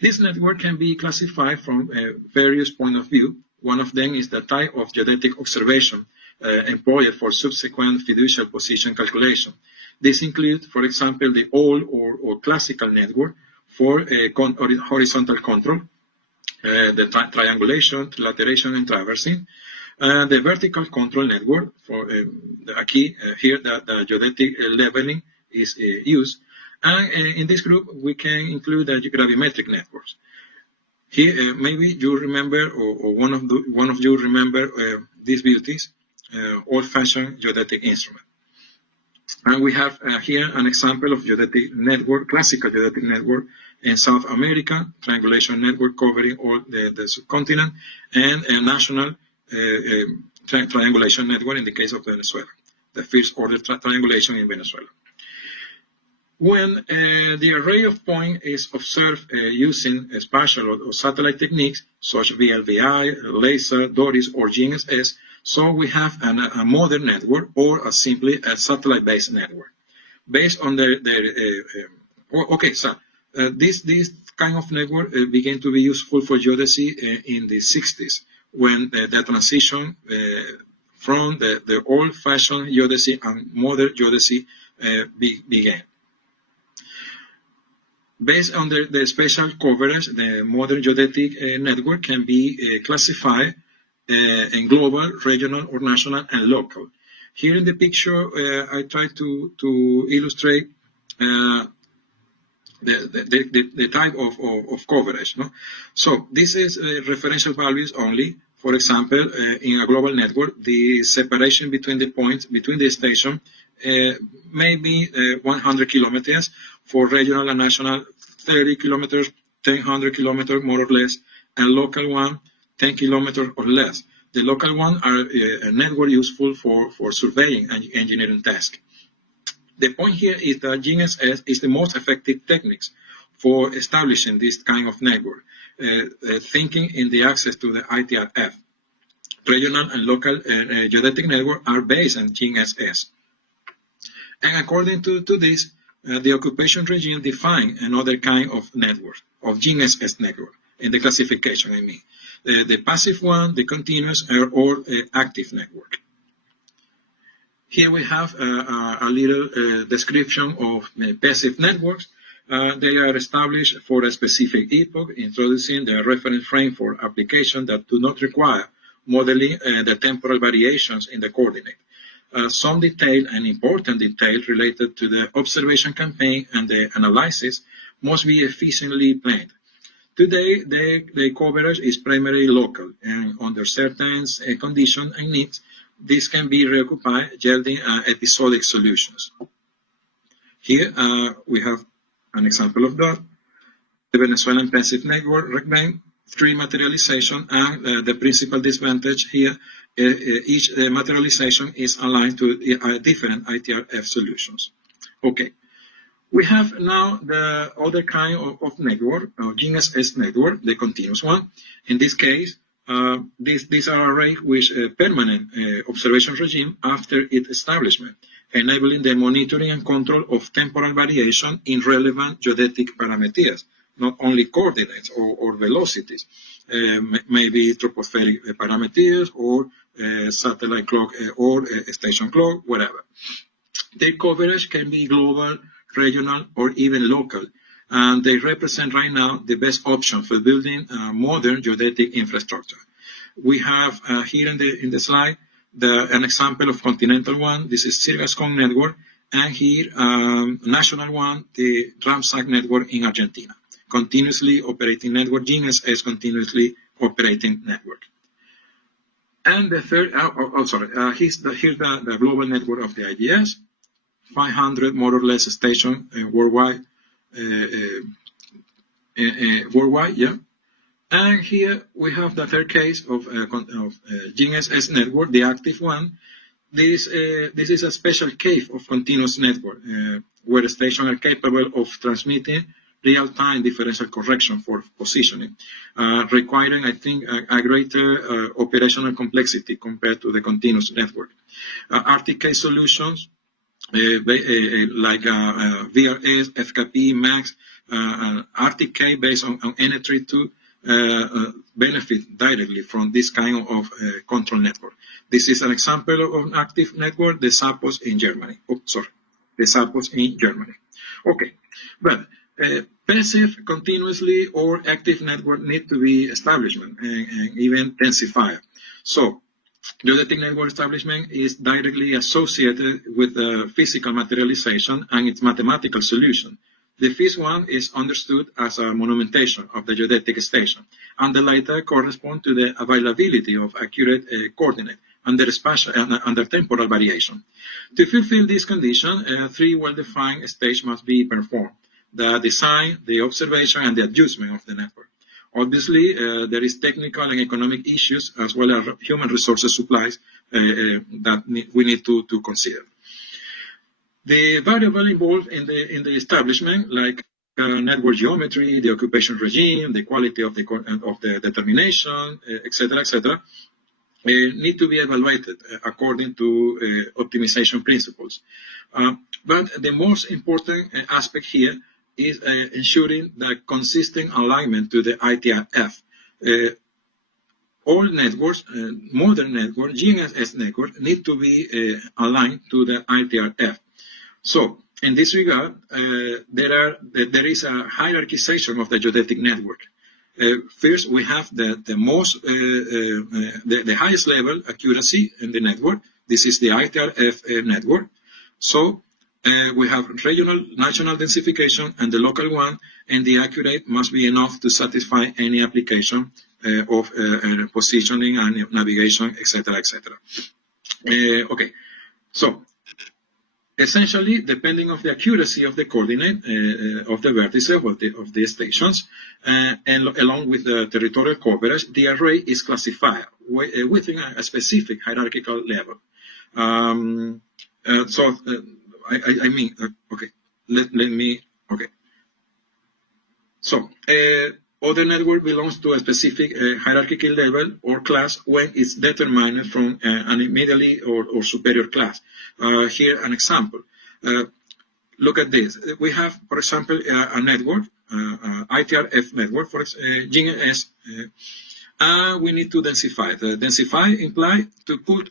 This network can be classified from various points of view. One of them is the type of geodetic observation employed for subsequent fiducial position calculation. This includes, for example, the old or classical network for horizontal control, the triangulation, trilateration, and traversing. The vertical control network for here the geodetic leveling is used. And in this group, we can include the gravimetric networks. Here, maybe you remember, or one of you remember these beauties, old-fashioned geodetic instrument. And we have here an example of geodetic network, classical geodetic network in South America, triangulation network covering all the subcontinent, and a national triangulation network in the case of Venezuela, the first order triangulation in Venezuela. When the array of points is observed using spatial or satellite techniques, such as VLVI, laser, DORIS, or GNSS, so we have a modern network or simply a satellite-based network. Based on this kind of network began to be useful for geodesy in the 60s, when the transition from the old-fashioned geodesy and modern geodesy began. Based on the spatial coverage, the modern geodetic network can be classified in global, regional, or national, and local. Here in the picture, I try to illustrate the type of coverage. No? So this is referential values only. For example, in a global network, the separation between the points, between the station, may be 100 kilometers. For regional and national, 30 kilometers, 100 kilometers more or less, and local one, 10 kilometers or less. The local ones are a network useful for surveying and engineering tasks. The point here is that GNSS is the most effective techniques for establishing this kind of network, thinking in the access to the ITRF. Regional and local geodetic network are based on GNSS. And according to this, the occupation regime defined another kind of network, of GNSS network, in the classification, I mean. The passive one, the continuous, or active network. Here we have a little description of passive networks. They are established for a specific epoch, introducing the reference frame for applications that do not require modeling the temporal variations in the coordinate. Some detail and important detail related to the observation campaign and the analysis must be efficiently planned. Today, the coverage is primarily local, and under certain conditions and needs, this can be reoccupied, yielding episodic solutions. Here we have an example of that. The Venezuelan passive network recommends three materialization, and the principal disadvantage here, each materialization is aligned to different ITRF solutions. Okay. We have now the other kind of network, GNSS network, the continuous one. In this case, these are arrayed with a permanent observation regime after its establishment, enabling the monitoring and control of temporal variation in relevant geodetic parameters, not only coordinates or velocities, maybe tropospheric parameters or satellite clock or station clock, whatever. Their coverage can be global, regional, or even local, and they represent right now the best option for building modern geodetic infrastructure. We have here in the slide an example of continental one. This is Sirgascon network, and here national one, the Ramsac network in Argentina. Continuously operating network, GNSS continuously operating network. And the third, here's the global network of the IGS. 500 more or less stations worldwide, yeah. And here we have the third case of GNSS network, the active one. This is a special case of continuous network where stations are capable of transmitting real-time differential correction for positioning, requiring, I think, a greater operational complexity compared to the continuous network. RTK solutions like VRS, FKP, MAX, RTK based on NA32 benefit directly from this kind of control network. This is an example of an active network, the SAPOS in Germany. Oh, sorry, the SAPOS in Germany. Okay, but passive, continuously, or active network need to be established and even intensified. So, geodetic network establishment is directly associated with the physical materialization and its mathematical solution. The first one is understood as a monumentation of the geodetic station, and the latter correspond to the availability of accurate coordinate under temporal variation. To fulfill this condition, three well-defined stages must be performed: the design, the observation, and the adjustment of the network. Obviously, there is technical and economic issues as well as human resources supplies that we need to consider. The variable involved in the establishment, like network geometry, the occupation regime, the quality of the determination, etc., need to be evaluated according to optimization principles. But the most important aspect here is ensuring the consistent alignment to the ITRF. All networks, modern networks, GNSS networks, need to be aligned to the ITRF. So, in this regard, there is a hierarchization of the geodetic network. First, we have the highest level accuracy in the network. This is the ITRF network. So, we have regional, national densification and the local one, and the accurate must be enough to satisfy any application of positioning and navigation, etc., etc. Okay, so essentially, depending on the accuracy of the coordinate of the vertices of the stations, and along with the territorial coverage, the array is classified within a specific hierarchical level. Okay, let me, okay. So, other network belongs to a specific hierarchical level or class when it's determined from an immediately or superior class. Here, an example. Look at this. We have, for example, a network, ITRF network, for GNS, we need to densify. The densify implies to put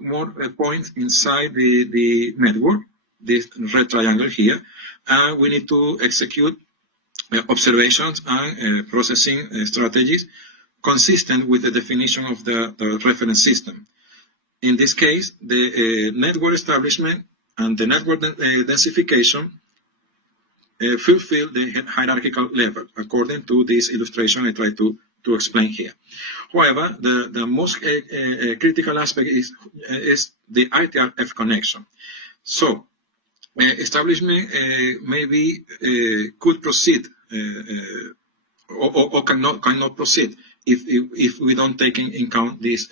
more points inside the network, this red triangle here, and we need to execute observations and processing strategies consistent with the definition of the reference system. In this case, the network establishment and the network densification fulfill the hierarchical level according to this illustration I try to explain here. However, the most critical aspect is the ITRF connection. So, establishment maybe could proceed or cannot proceed if we don't take in account these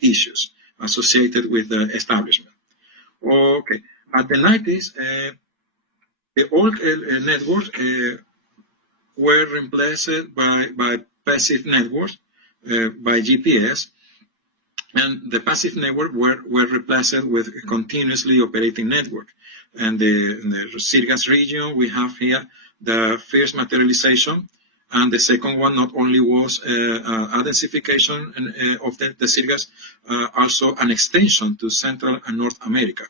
issues associated with the establishment. Okay, at the 90s, the old networks were replaced by passive networks, by GPS, and the passive network were replaced with a continuously operating network. And in the Sirgas region, we have here the first materialization, and the second one not only was a densification of the Sirgas, also an extension to Central and North America.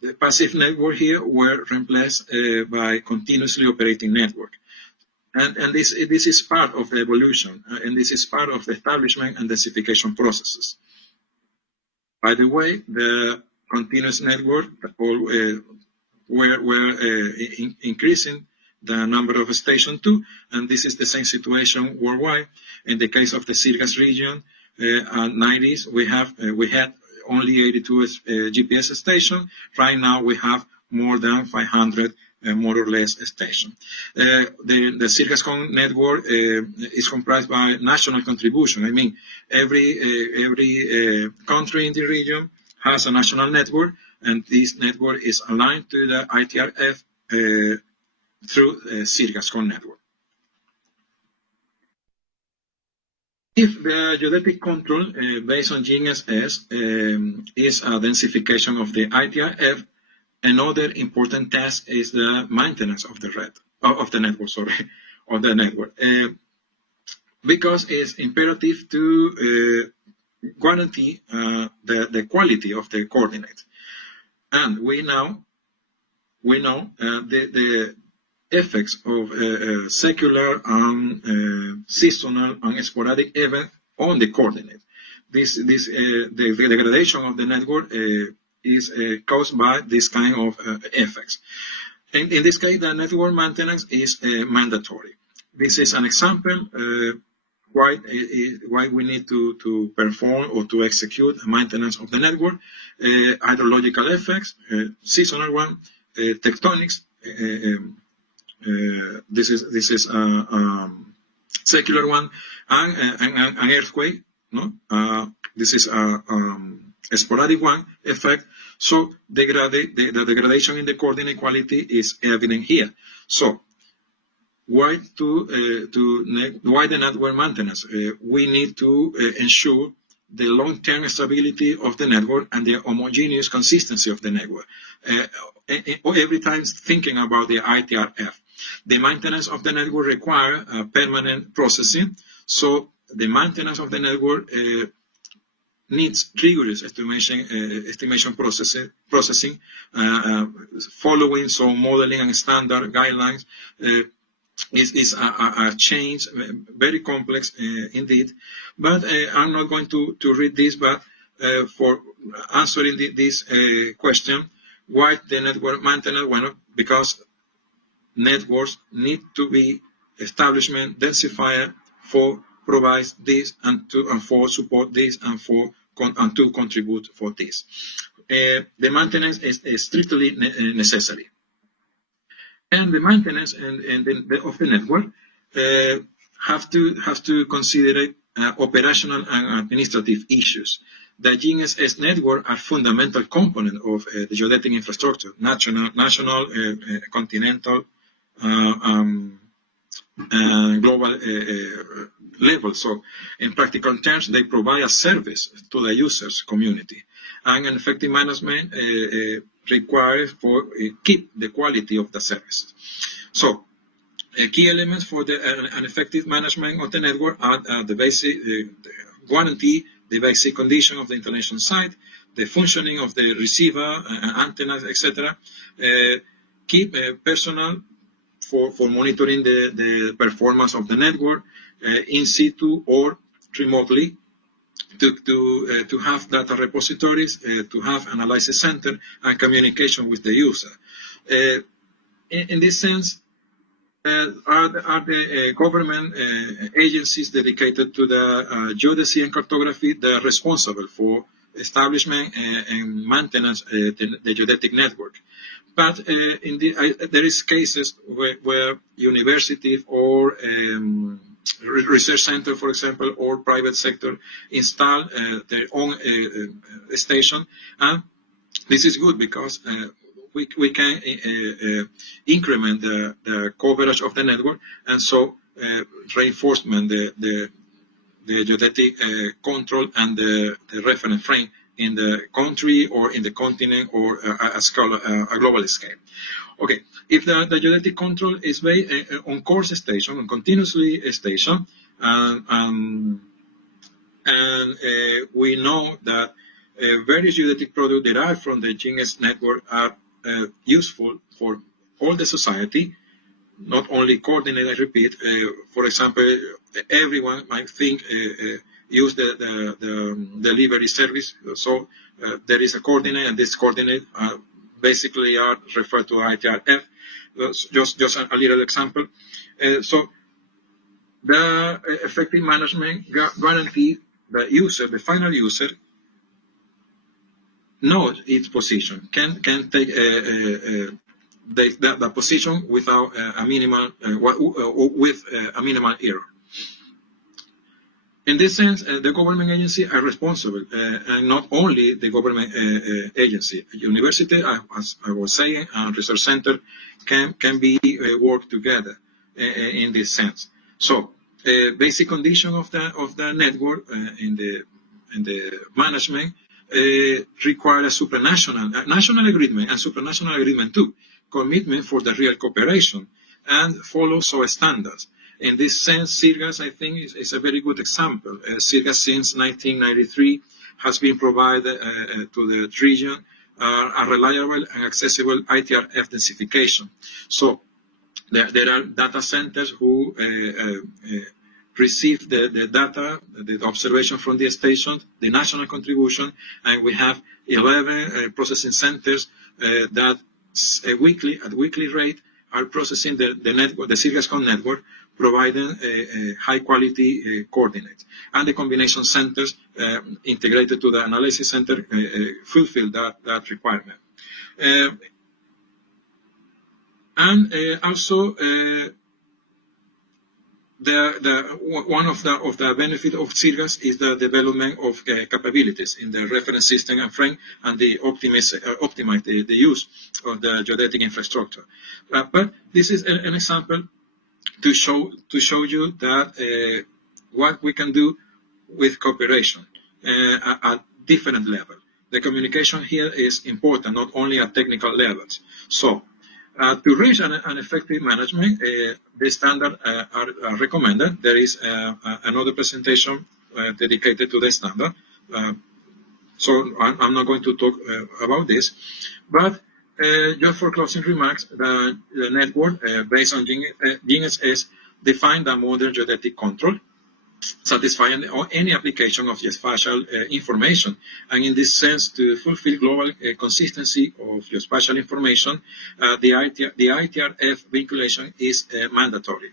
The passive network here were replaced by continuously operating network. And this is part of the evolution, and this is part of the establishment and densification processes. By the way, the continuous network were increasing the number of stations too, and this is the same situation worldwide. In the case of the Sirgas region, 90s, we had only 82 GPS stations. Right now, we have more than 500 more or less stations. The Sirgascom network is comprised by national contribution. I mean, every country in the region has a national network, and this network is aligned to the ITRF through Sirgascom network. If the geodetic control based on GNSS is a densification of the ITRF, another important task is the maintenance of the network, because it's imperative to guarantee the quality of the coordinates. And we know the effects of secular and seasonal and sporadic events on the coordinate. The degradation of the network is caused by this kind of effects. In this case, the network maintenance is mandatory. This is an example why we need to perform or to execute maintenance of the network. Hydrological effects, seasonal one, tectonics. This is secular one, and an earthquake. No, this is a sporadic one effect. So the degradation in the coordinate quality is evident here. So why the network maintenance? We need to ensure the long-term stability of the network and the homogeneous consistency of the network. Every time thinking about the ITRF, the maintenance of the network requires permanent processing. So the maintenance of the network needs rigorous estimation processing, following some modeling and standard guidelines. Is a change, very complex indeed. But I'm not going to read this, but for answering this question, why the network maintenance? Well, because networks need to be establishment densifier for provide this and for support this and for and to contribute for this. The maintenance is strictly necessary. And the maintenance of the network have to consider operational and administrative issues. The GNSS network are fundamental component of the geodetic infrastructure, national, continental, global level. So in practical terms, they provide a service to the users community, and an effective management requires for keep the quality of the service. So key elements for an effective management of the network are the basic guarantee the basic condition of the installation site, the functioning of the receiver, antennas, etc. Keep personnel for monitoring the performance of the network in situ or remotely, to have data repositories, to have analysis center, and communication with the user. In this sense, are the government agencies dedicated to the geodesy and cartography that are responsible for establishment and maintenance the geodetic network. But there is cases where universities or research center, for example, or private sector install their own station, and this is good because we can increment the coverage of the network, and so reinforcement the geodetic control and the reference frame in the country or in the continent or a global scale. Okay, if the geodetic control is based on course station, on continuously station, and we know that various geodetic products derived from the GNSS network are useful for all the society, not only coordinate, I repeat, for example, everyone might think use the delivery service, so there is a coordinate, and this coordinate basically are referred to ITRF. Just a little example. So the effective management guarantee the user, the final user, knows its position, can take the position without a minimal with a minimal error. In this sense, the government agency are responsible, and not only the government agency. University, as I was saying, and research center can be work together in this sense. So, basic condition of the network in the management require a supranational, national agreement and supranational agreement too, commitment for the real cooperation, and follow SOA standards. In this sense, SIRGAS, I think, is a very good example. SIRGAS, since 1993, has been provided to the region a reliable and accessible ITRF densification. So there are data centers who receive the data, the observation from the station, the national contribution, and we have 11 processing centers that at weekly rate are processing the network, the SIRGASCON network, providing high quality coordinates. And the combination centers integrated to the analysis center fulfill that requirement. Also, one of the benefits of SIRGAS is the development of capabilities in the reference system and frame, and the optimize the use of the geodetic infrastructure. But this is an example to show you that what we can do with cooperation at different levels. The communication here is important, not only at technical levels. So, to reach an effective management, the standards are recommended. There is another presentation dedicated to the standard. So I'm not going to talk about this. But just for closing remarks, the network based on GNSS define the modern geodetic control, satisfying any application of geospatial information. And in this sense, to fulfill global consistency of geospatial information, the ITRF vinculation is mandatory.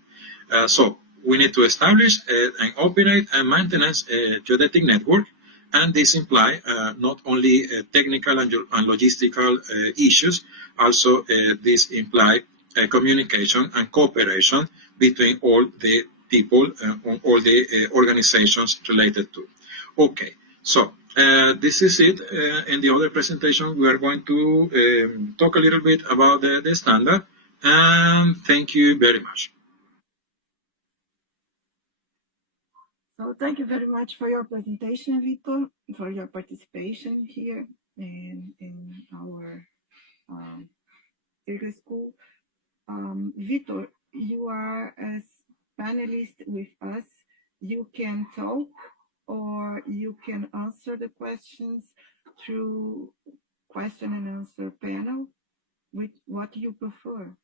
So we need to establish and operate and maintenance a geodetic network And this imply not only technical and logistical issues, also this imply communication and cooperation between all the people, all the organizations related to. Okay, so this is it. In the other presentation, we are going to talk a little bit about the standard. And thank you very much. So thank you very much for your presentation, Vitor, for your participation here in our Cirga School. Vitor, you are as panelist with us. You can talk or you can answer the questions through question and answer panel. With what you prefer?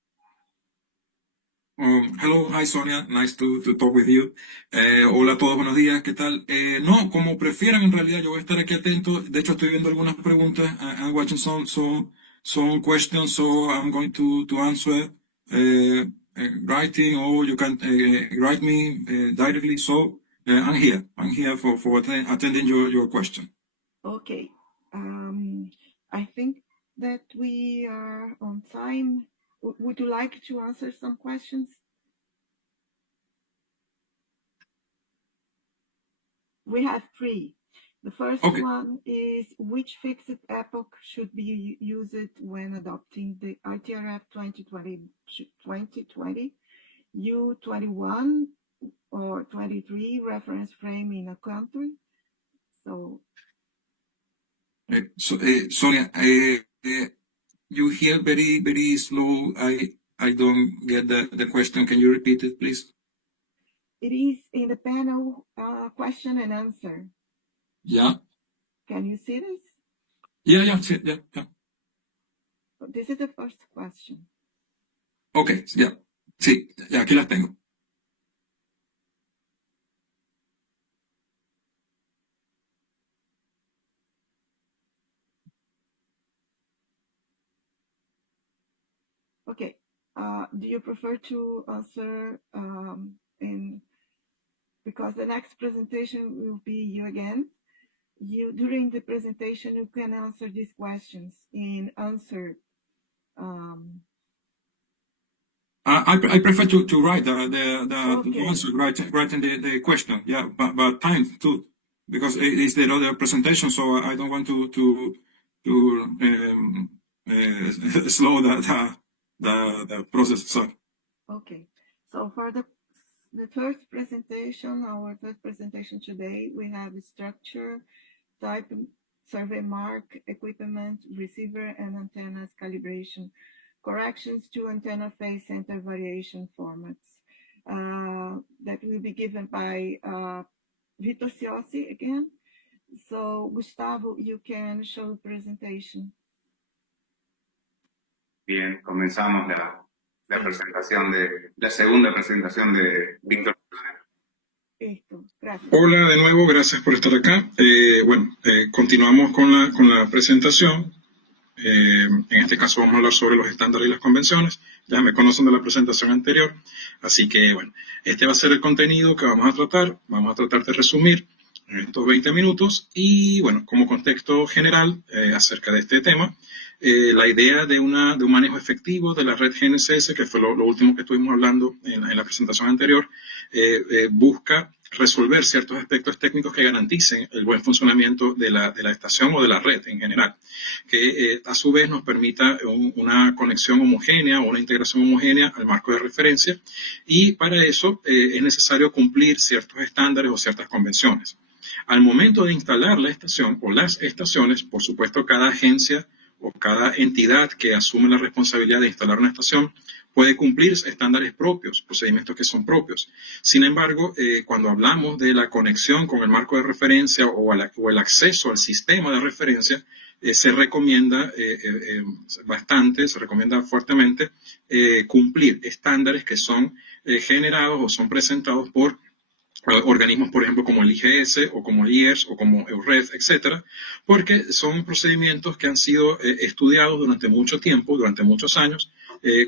Hello, hi Sonia, nice to talk with you. Hola a todos, buenos días, ¿qué tal? No, como prefieran, en realidad yo voy a estar aquí atento. De hecho, estoy viendo algunas preguntas. I'm watching some questions, so I'm going to answer writing, or you can write me directly. So I'm here for attending your question. Okay. I think that we are on time. Would you like to answer some questions? We have three. The first one is, which fixed epoch should be used when adopting the ITRF 2020 U21 or 23 reference frame in a country? So, Sonia, you hear very, very slow. I don't get the question. Can you repeat it, please? It is in the panel question and answer. Yeah. Can you see this? Yeah. This is the first question. Okay, ya. Sí, ya aquí las tengo. Okay. Do you prefer to answer because the next presentation will be you again? During the presentation, you can answer these questions in answer. I prefer to write the answer, writing the question. Yeah, but time too, because it's the other presentation, so I don't want to slow the process. So. Okay. So for the first presentation, our first presentation today, we have structure, type, survey mark, equipment, receiver, and antennas calibration, corrections to antenna phase center variation formats that will be given by Vitor Ciossi again. So Gustavo, you can show the presentation. Bien, comenzamos la presentación la segunda presentación de Víctor. Gracias. Hola de nuevo, gracias por estar acá. Continuamos con la presentación. En este caso vamos a hablar sobre los estándares y las convenciones. Ya me conocen de la presentación anterior, así que bueno, este va a ser el contenido que vamos a tratar. Vamos a tratar de resumir en estos 20 minutos y bueno, como contexto general acerca de este tema, la idea de un manejo efectivo de la red GNSS, que fue lo último que estuvimos hablando en la presentación anterior, busca resolver ciertos aspectos técnicos que garanticen el buen funcionamiento de la estación o de la red en general, que a su vez nos permita una conexión homogénea o una integración homogénea al marco de referencia, y para eso es necesario cumplir ciertos estándares o ciertas convenciones. Al momento de instalar la estación o las estaciones, por supuesto, cada agencia o cada entidad que asume la responsabilidad de instalar una estación puede cumplir estándares propios, procedimientos que son propios. Sin embargo, cuando hablamos de la conexión con el marco de referencia o el acceso al sistema de referencia, se recomienda se recomienda fuertemente cumplir estándares que son generados o son presentados por organismos, por ejemplo, como el IGS o como el IERS o como EUREF, etcétera, porque son procedimientos que han sido estudiados durante mucho tiempo, durante muchos años,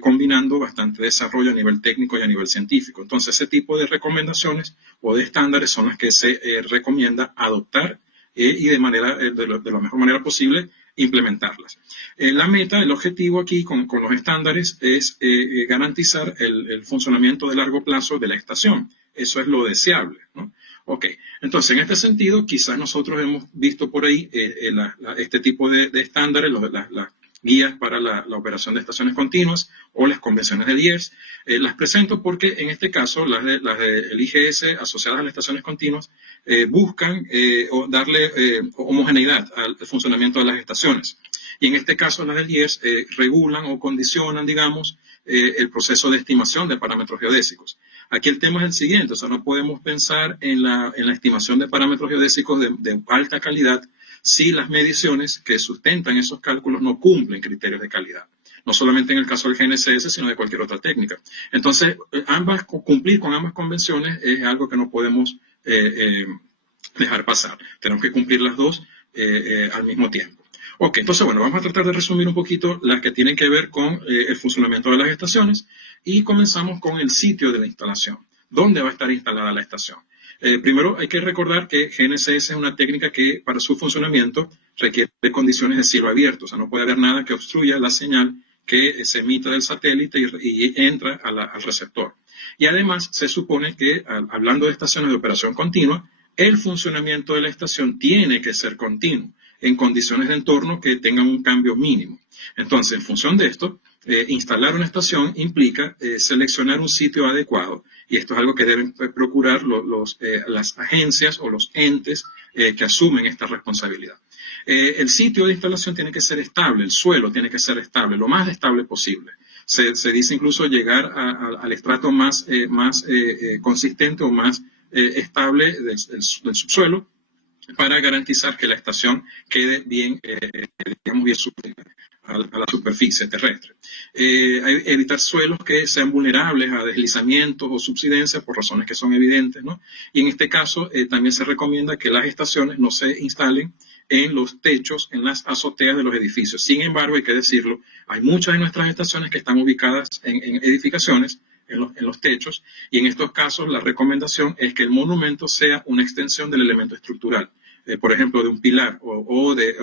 combinando bastante desarrollo a nivel técnico y a nivel científico. Entonces, ese tipo de recomendaciones o de estándares son las que se recomienda adoptar y de la mejor manera posible implementarlas. La meta, el objetivo aquí con los estándares es garantizar el funcionamiento de largo plazo de la estación. Eso es lo deseable, ¿no? Ok, entonces en este sentido, quizás nosotros hemos visto por ahí este tipo de estándares, las guías para la operación de estaciones continuas o las convenciones del IES. Las presento porque en este caso las del IGS asociadas a las estaciones continuas buscan darle homogeneidad al funcionamiento de las estaciones. Y en este caso las del IES regulan o condicionan, digamos, el proceso de estimación de parámetros geodésicos. Aquí el tema es el siguiente, o sea, no podemos pensar en la estimación de parámetros geodésicos de alta calidad si las mediciones que sustentan esos cálculos no cumplen criterios de calidad. No solamente en el caso del GNSS, sino de cualquier otra técnica. Entonces, cumplir con ambas convenciones es algo que no podemos dejar pasar. Tenemos que cumplir las dos al mismo tiempo. Ok, entonces, bueno, vamos a tratar de resumir un poquito las que tienen que ver con el funcionamiento de las estaciones y comenzamos con el sitio de la instalación. ¿Dónde va a estar instalada la estación? Primero hay que recordar que GNSS es una técnica que para su funcionamiento requiere condiciones de cielo abierto, o sea, no puede haber nada que obstruya la señal que se emite del satélite y entra al receptor. Y además se supone que, hablando de estaciones de operación continua, el funcionamiento de la estación tiene que ser continuo en condiciones de entorno que tengan un cambio mínimo. Entonces, en función de esto, instalar una estación implica seleccionar un sitio adecuado, y esto es algo que deben procurar las agencias o los entes que asumen esta responsabilidad. El sitio de instalación tiene que ser estable, el suelo tiene que ser estable, lo más estable posible. Se dice incluso llegar al estrato más consistente o más estable del subsuelo, para garantizar que la estación quede bien, digamos, bien subida a la superficie terrestre. Evitar suelos que sean vulnerables a deslizamientos o subsidencias por razones que son evidentes, ¿no? Y en este caso también se recomienda que las estaciones no se instalen en los techos, en las azoteas de los edificios. Sin embargo, hay que decirlo, hay muchas de nuestras estaciones que están ubicadas en edificaciones, en los techos, y en estos casos la recomendación es que el monumento sea una extensión del elemento estructural, por ejemplo, de un pilar o de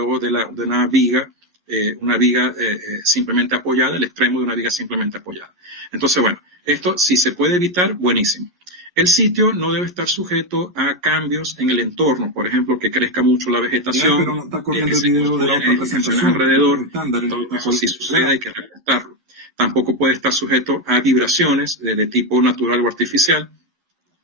una viga, simplemente apoyada, el extremo de una viga simplemente apoyada. Entonces, bueno, esto si se puede evitar, buenísimo. El sitio no debe estar sujeto a cambios en el entorno, por ejemplo, que crezca mucho la vegetación, pero no está corriendo el video de la otra presentación, alrededor, todo eso sí sucede, hay que reportarlo. Tampoco puede estar sujeto a vibraciones de tipo natural o artificial,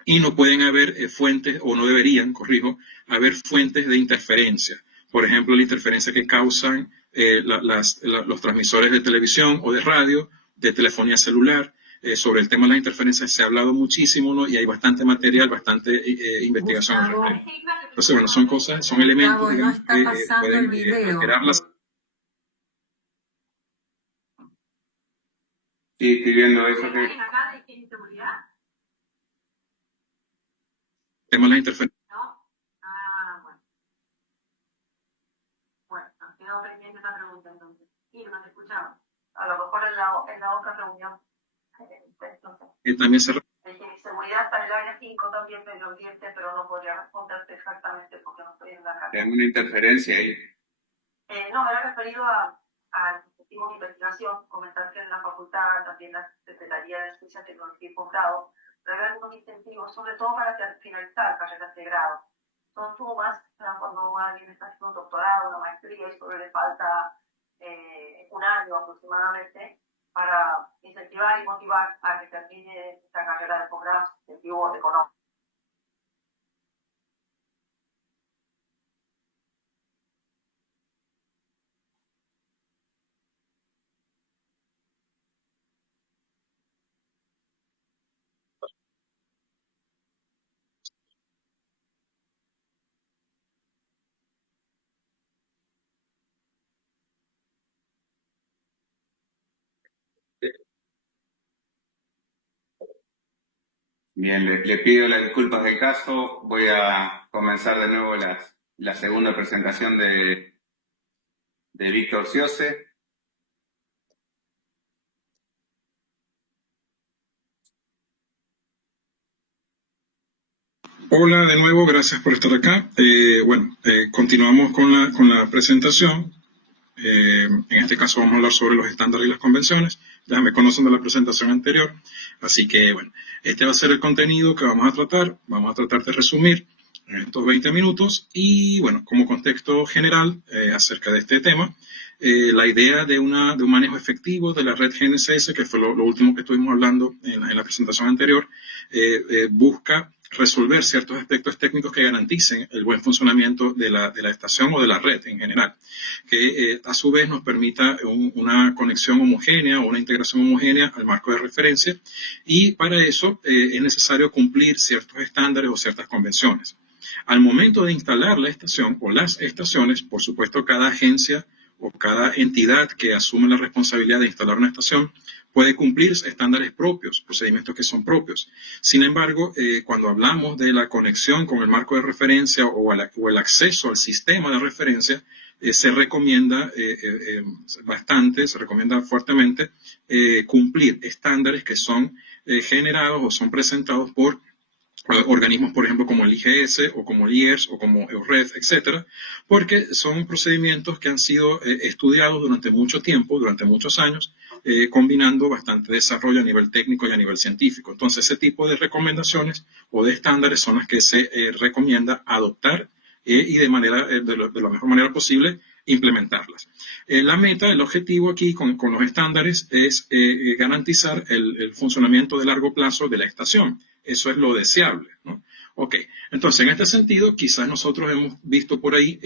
y no pueden haber fuentes, o no deberían, corrijo, haber fuentes de interferencia. Por ejemplo, la interferencia que causan los transmisores de televisión o de radio, de telefonía celular. Sobre el tema de las interferencias se ha hablado muchísimo, ¿no? Y hay bastante material, bastante investigación al respecto. Entonces, bueno, son cosas, son elementos, Gustavo, digamos, no está que pasando pueden el video. alterarlas. Sí, estoy viendo eso. Tenemos las interferencias. Bueno, nos quedó pendiente esa pregunta entonces. Y no nos escuchamos. A lo mejor en la otra reunión. También se Seguridad para el área 5 también medio ambiente, pero no podría responderte exactamente porque no estoy en la carta. ¿Hay una interferencia ahí? No, me había referido al objetivo de investigación, comentar que en la facultad, también la Secretaría de Ciencia, Tecnología y Posgrado, prevé algunos incentivos, sobre todo para finalizar carreras de grado. Son sumas, cuando alguien está haciendo un doctorado, una maestría, y solo le falta un año aproximadamente para incentivar y motivar a que termine esta carrera de posgrado, incentivos económicos. Bien, le pido las disculpas del caso. Voy a comenzar de nuevo la segunda presentación de Víctor Ciose. Hola de nuevo, gracias por estar acá. Continuamos con la presentación. En este caso vamos a hablar sobre los estándares y las convenciones. Ya me conocen de la presentación anterior, así que bueno, este va a ser el contenido que vamos a tratar. Vamos a tratar de resumir en estos 20 minutos y bueno, como contexto general acerca de este tema, la idea de un manejo efectivo de la red GNSS, que fue lo último que estuvimos hablando en la presentación anterior, busca resolver ciertos aspectos técnicos que garanticen el buen funcionamiento de la estación o de la red en general, que a su vez nos permita una conexión homogénea o una integración homogénea al marco de referencia, y para eso es necesario cumplir ciertos estándares o ciertas convenciones. Al momento de instalar la estación o las estaciones, por supuesto, cada agencia o cada entidad que asume la responsabilidad de instalar una estación puede cumplir estándares propios, procedimientos que son propios. Sin embargo, cuando hablamos de la conexión con el marco de referencia o el acceso al sistema de referencia, se recomienda bastante, se recomienda fuertemente cumplir estándares que son generados o son presentados por organismos, por ejemplo, como el IGS o como el IERS o como EURED, etcétera, porque son procedimientos que han sido estudiados durante mucho tiempo, durante muchos años, combinando bastante desarrollo a nivel técnico y a nivel científico. Entonces, ese tipo de recomendaciones o de estándares son las que se recomienda adoptar y de la mejor manera posible implementarlas. La meta, el objetivo aquí con los estándares es garantizar el funcionamiento de largo plazo de la estación. Eso es lo deseable, ¿no? Ok, entonces en este sentido, quizás nosotros hemos visto por ahí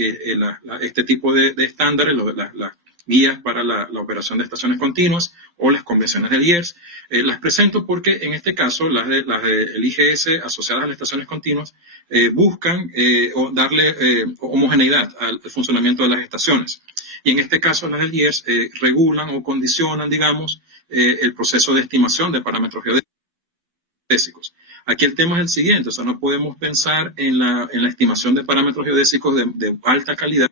este tipo de estándares, las guías para la operación de estaciones continuas o las convenciones del IERS. Las presento porque en este caso las del IGS asociadas a las estaciones continuas buscan darle homogeneidad al funcionamiento de las estaciones. Y en este caso las del IERS regulan o condicionan, digamos, el proceso de estimación de parámetros geodésicos. Aquí el tema es el siguiente, o sea, no podemos pensar en la estimación de parámetros geodésicos de alta calidad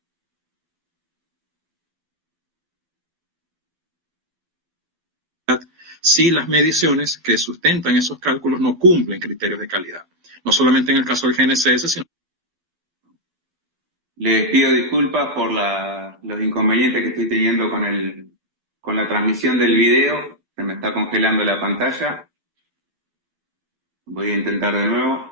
si las mediciones que sustentan esos cálculos no cumplen criterios de calidad. No solamente en el caso del GNSS, sino... Les pido disculpas por los inconvenientes que estoy teniendo con la transmisión del video. Se me está congelando la pantalla. Voy a intentar de nuevo.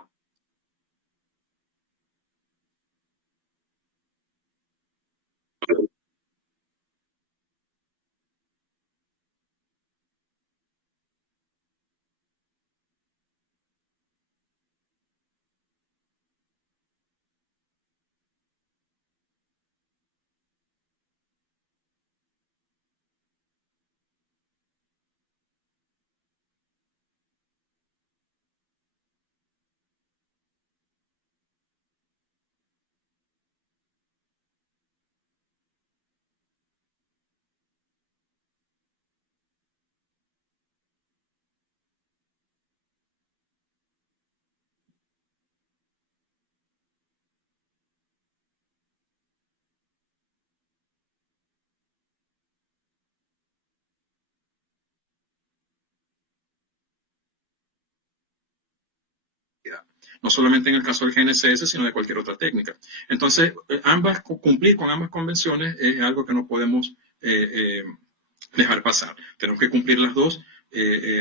No solamente en el caso del GNSS, sino de cualquier otra técnica. Entonces, cumplir con ambas convenciones es algo que no podemos dejar pasar. Tenemos que cumplir las dos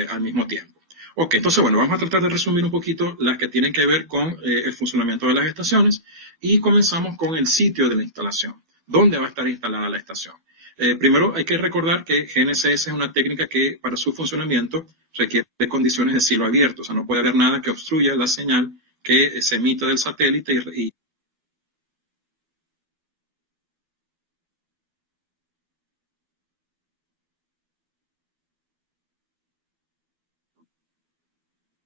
al mismo tiempo. Ok, entonces, bueno, vamos a tratar de resumir un poquito las que tienen que ver con el funcionamiento de las estaciones y comenzamos con el sitio de la instalación. ¿Dónde va a estar instalada la estación? Primero hay que recordar que GNSS es una técnica que para su funcionamiento requiere de condiciones de cielo abierto, o sea, no puede haber nada que obstruya la señal que se emite del satélite y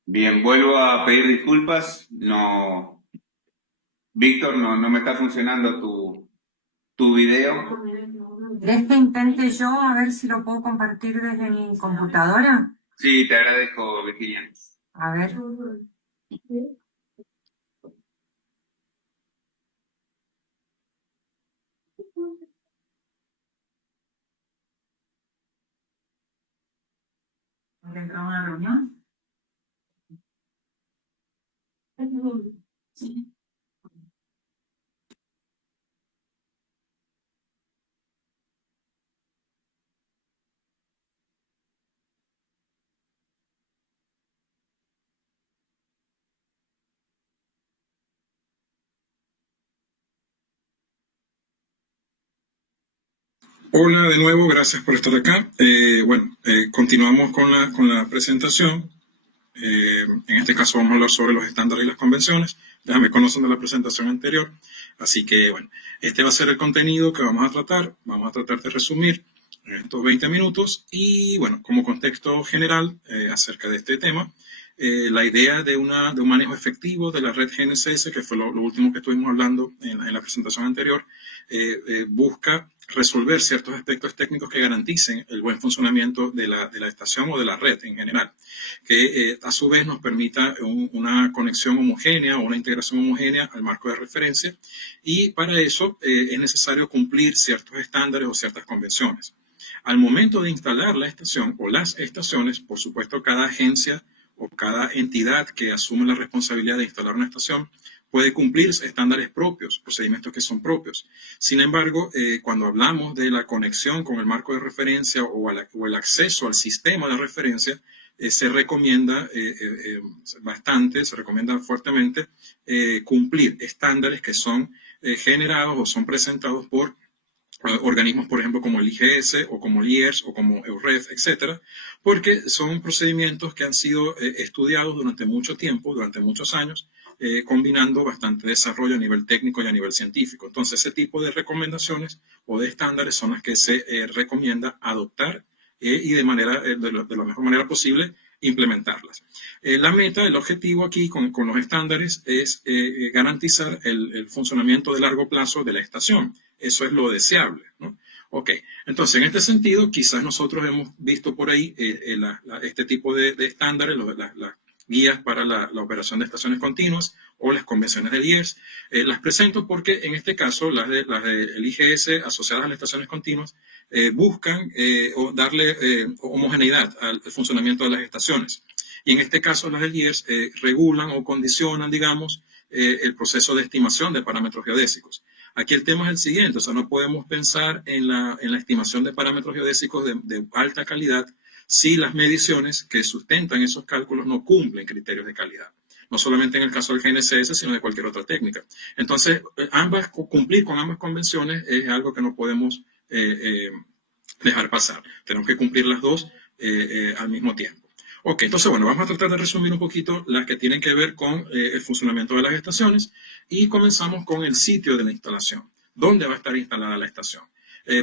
Bien, vuelvo a pedir disculpas. No, Víctor, no me está funcionando tu video. ¿Querés que intente yo a ver si lo puedo compartir desde mi computadora? Sí, te agradezco, Virginia. A ver. ¿Voy a entrar a una reunión? Hola de nuevo, gracias por estar acá. Continuamos con la presentación. En este caso vamos a hablar sobre los estándares y las convenciones. Ya me conocen de la presentación anterior. Así que, bueno, este va a ser el contenido que vamos a tratar. Vamos a tratar de resumir en estos 20 minutos. Y, bueno, como contexto general acerca de este tema, la idea de un manejo efectivo de la red GNSS, que fue lo último que estuvimos hablando en la presentación anterior, busca resolver ciertos aspectos técnicos que garanticen el buen funcionamiento de la estación o de la red en general, que a su vez nos permita una conexión homogénea o una integración homogénea al marco de referencia, y para eso es necesario cumplir ciertos estándares o ciertas convenciones. Al momento de instalar la estación o las estaciones, por supuesto, cada agencia o cada entidad que asume la responsabilidad de instalar una estación puede cumplir estándares propios, procedimientos que son propios. Sin embargo, cuando hablamos de la conexión con el marco de referencia o el acceso al sistema de referencia, se recomienda se recomienda fuertemente cumplir estándares que son generados o son presentados por organismos, por ejemplo, como el IGS o como el IERS o como EUREF, etcétera, porque son procedimientos que han sido estudiados durante mucho tiempo, durante muchos años, combinando bastante desarrollo a nivel técnico y a nivel científico. Entonces, ese tipo de recomendaciones o de estándares son las que se recomienda adoptar y de la mejor manera posible implementarlas. La meta, el objetivo aquí con los estándares es garantizar el funcionamiento de largo plazo de la estación. Eso es lo deseable, ¿no? Ok, entonces en este sentido quizás nosotros hemos visto por ahí este tipo de estándares, las guías para la operación de estaciones continuas o las convenciones del IERS. Las presento porque en este caso las del IGS asociadas a las estaciones continuas buscan darle homogeneidad al funcionamiento de las estaciones. Y en este caso las del IERS regulan o condicionan, digamos, el proceso de estimación de parámetros geodésicos. Aquí el tema es el siguiente, o sea, no podemos pensar en la estimación de parámetros geodésicos de alta calidad si las mediciones que sustentan esos cálculos no cumplen criterios de calidad. No solamente en el caso del GNSS, sino de cualquier otra técnica. Entonces, cumplir con ambas convenciones es algo que no podemos dejar pasar. Tenemos que cumplir las dos al mismo tiempo. Ok, entonces, bueno, vamos a tratar de resumir un poquito las que tienen que ver con el funcionamiento de las estaciones y comenzamos con el sitio de la instalación. ¿Dónde va a estar instalada la estación?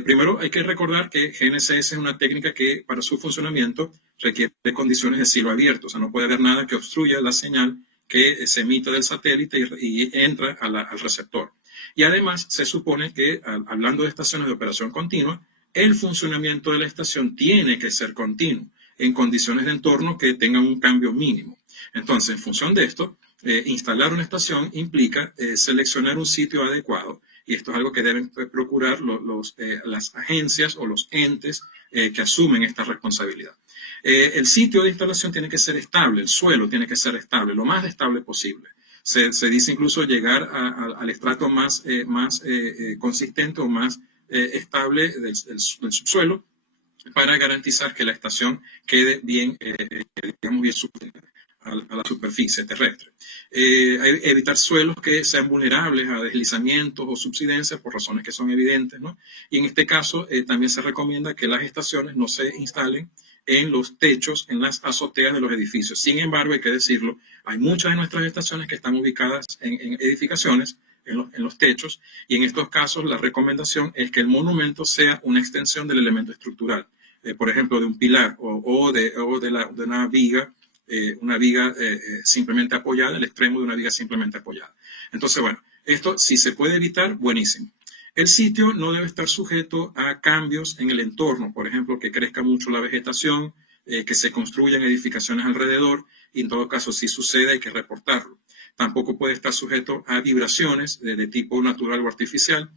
Primero hay que recordar que GNSS es una técnica que para su funcionamiento requiere condiciones de cielo abierto, o sea, no puede haber nada que obstruya la señal que se emite del satélite y entra al receptor. Y además se supone que, hablando de estaciones de operación continua, el funcionamiento de la estación tiene que ser continuo en condiciones de entorno que tengan un cambio mínimo. Entonces, en función de esto, instalar una estación implica seleccionar un sitio adecuado, y esto es algo que deben procurar las agencias o los entes que asumen esta responsabilidad. El sitio de instalación tiene que ser estable, el suelo tiene que ser estable, lo más estable posible. Se dice incluso llegar al estrato más consistente o más estable del subsuelo, para garantizar que la estación quede bien, digamos, bien a la superficie terrestre. Evitar suelos que sean vulnerables a deslizamientos o subsidencias por razones que son evidentes, ¿no? Y en este caso también se recomienda que las estaciones no se instalen en los techos, en las azoteas de los edificios. Sin embargo, hay que decirlo, hay muchas de nuestras estaciones que están ubicadas en edificaciones, en los techos, y en estos casos la recomendación es que el monumento sea una extensión del elemento estructural, por ejemplo, de un pilar o de una viga, simplemente apoyada, el extremo de una viga simplemente apoyada. Entonces, bueno, esto si se puede evitar, buenísimo. El sitio no debe estar sujeto a cambios en el entorno, por ejemplo, que crezca mucho la vegetación, que se construyan edificaciones alrededor, y en todo caso, si sucede, hay que reportarlo. Tampoco puede estar sujeto a vibraciones de tipo natural o artificial,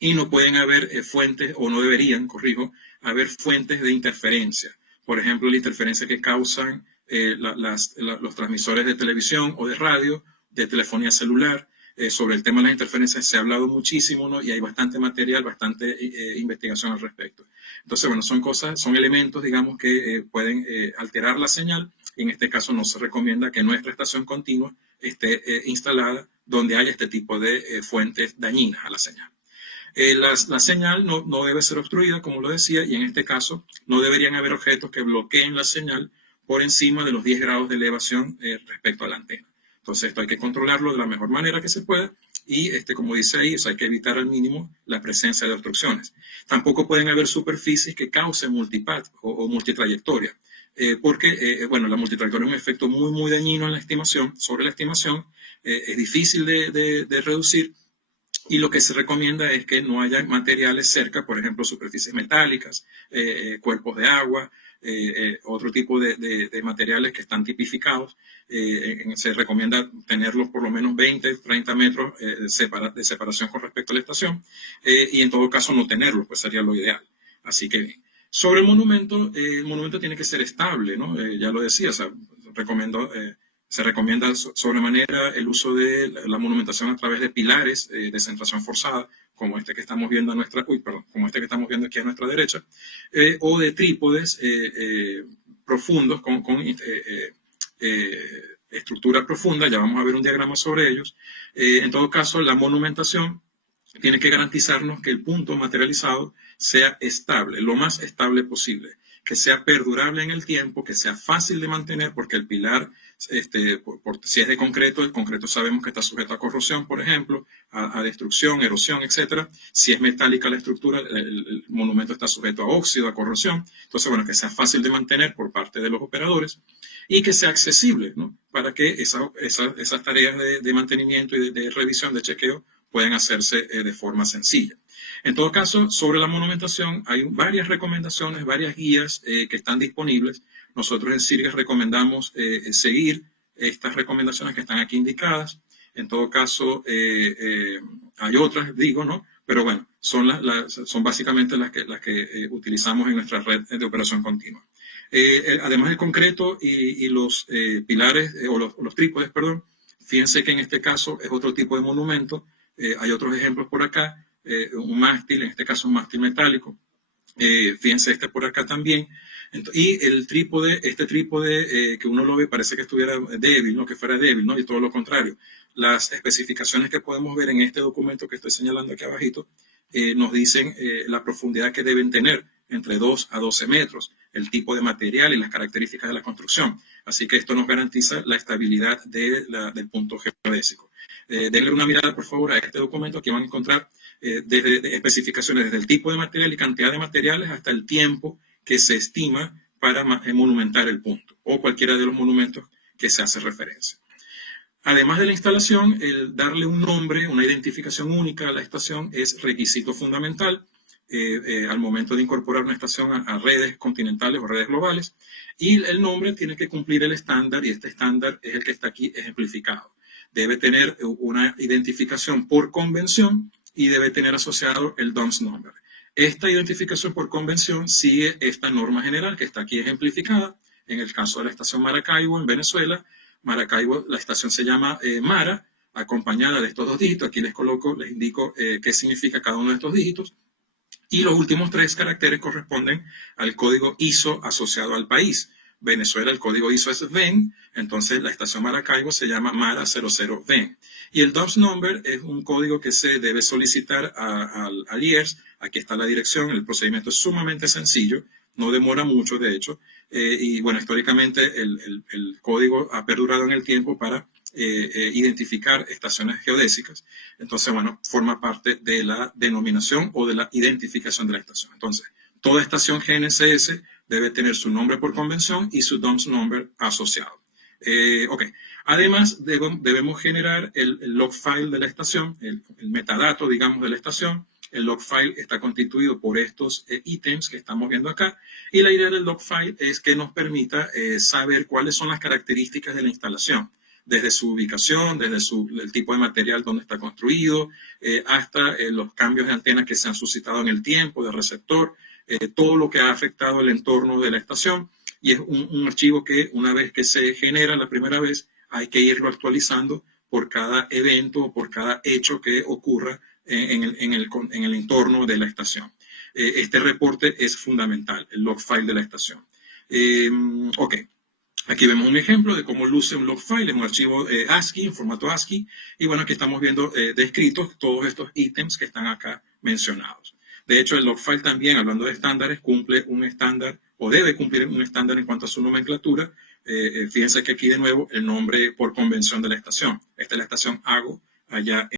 y no pueden haber fuentes, o no deberían, corrijo, haber fuentes de interferencia. Por ejemplo, la interferencia que causan los transmisores de televisión o de radio, de telefonía celular. Sobre el tema de las interferencias se ha hablado muchísimo, ¿no? Y hay bastante material, bastante investigación al respecto. Entonces, bueno, son elementos, digamos, que pueden alterar la señal. Y en este caso no se recomienda que nuestra estación continua esté instalada donde haya este tipo de fuentes dañinas a la señal. La señal no debe ser obstruida, como lo decía, y en este caso no deberían haber objetos que bloqueen la señal por encima de los 10 grados de elevación respecto a la antena. Entonces esto hay que controlarlo de la mejor manera que se pueda y, como dice ahí, hay que evitar al mínimo la presencia de obstrucciones. Tampoco pueden haber superficies que causen multipath o multitrayectoria. Porque, bueno, la multitrayectoria es un efecto muy dañino en la estimación, sobre la estimación, es difícil de reducir, y lo que se recomienda es que no haya materiales cerca, por ejemplo, superficies metálicas, cuerpos de agua, otro tipo de materiales que están tipificados. Se recomienda tenerlos por lo menos 20, 30 metros de separación con respecto a la estación, y en todo caso no tenerlos, pues sería lo ideal. Así que sobre el monumento tiene que ser estable, ¿no? Ya lo decía, o sea, se recomienda sobremanera el uso de la monumentación a través de pilares de centración forzada, como este que estamos viendo como este que estamos viendo aquí a nuestra derecha, o de trípodes profundos con estructura profunda. Ya vamos a ver un diagrama sobre ellos. En todo caso, la monumentación tiene que garantizarnos que el punto materializado sea estable, lo más estable posible, que sea perdurable en el tiempo, que sea fácil de mantener, porque el pilar, si es de concreto, el concreto sabemos que está sujeto a corrosión, por ejemplo, a destrucción, erosión, etc. Si es metálica la estructura, el monumento está sujeto a óxido, a corrosión. Entonces, bueno, que sea fácil de mantener por parte de los operadores y que sea accesible, ¿no? Para que esas tareas de mantenimiento y de revisión, de chequeo, pueden hacerse de forma sencilla. En todo caso, sobre la monumentación hay varias recomendaciones, varias guías que están disponibles. Nosotros en CIRGAS recomendamos seguir estas recomendaciones que están aquí indicadas. En todo caso, hay otras, digo, ¿no? Pero bueno, son básicamente las que utilizamos en nuestra red de operación continua. Además del concreto y los pilares, o los trípodes, perdón, fíjense que en este caso es otro tipo de monumento. Hay otros ejemplos por acá, un mástil, en este caso un mástil metálico. Fíjense este por acá también. Y este trípode que uno lo ve parece que estuviera débil, ¿no? Que fuera débil, ¿no? Y todo lo contrario. Las especificaciones que podemos ver en este documento que estoy señalando aquí abajito nos dicen la profundidad que deben tener, entre 2 a 12 metros, el tipo de material y las características de la construcción. Así que esto nos garantiza la estabilidad del punto geodésico. Denle una mirada, por favor, a este documento. Aquí van a encontrar desde especificaciones desde el tipo de material y cantidad de materiales hasta el tiempo que se estima para monumentar el punto o cualquiera de los monumentos que se hace referencia. Además de la instalación, el darle un nombre, una identificación única a la estación es requisito fundamental al momento de incorporar una estación a redes continentales o redes globales, y el nombre tiene que cumplir el estándar, y este estándar es el que está aquí ejemplificado. Debe tener una identificación por convención y debe tener asociado el DUNS number. Esta identificación por convención sigue esta norma general que está aquí ejemplificada. En el caso de la estación Maracaibo en Venezuela, Maracaibo, la estación se llama Mara, acompañada de estos 2 dígitos. Aquí les indico qué significa cada uno de estos dígitos. Y los últimos 3 caracteres corresponden al código ISO asociado al país. Venezuela, el código ISO es VEN, entonces la estación Maracaibo se llama Mara 00 VEN. Y el DUNS number es un código que se debe solicitar al IERS. Aquí está la dirección, el procedimiento es sumamente sencillo, no demora mucho de hecho, y bueno, históricamente el código ha perdurado en el tiempo para identificar estaciones geodésicas. Entonces, bueno, forma parte de la denominación o de la identificación de la estación. Entonces, toda estación GNSS debe tener su nombre por convención y su DUNS number asociado. Ok. Además, debemos generar el log file de la estación, el metadato, digamos, de la estación. El log file está constituido por estos ítems que estamos viendo acá, y la idea del log file es que nos permita saber cuáles son las características de la instalación, desde su ubicación, desde el tipo de material donde está construido, hasta los cambios de antena que se han suscitado en el tiempo, de receptor, todo lo que ha afectado el entorno de la estación. Y es un archivo que una vez que se genera la primera vez, hay que irlo actualizando por cada evento o por cada hecho que ocurra en el entorno de la estación. Este reporte es fundamental, el log file de la estación. Ok. Aquí vemos un ejemplo de cómo luce un log file en un archivo ASCII, en formato ASCII, y bueno, aquí estamos viendo descritos todos estos ítems que están acá mencionados. De hecho, el log file también, hablando de estándares, cumple un estándar o debe cumplir un estándar en cuanto a su nomenclatura. Fíjense que aquí de nuevo el nombre por convención de la estación. Esta es la estación AGO allá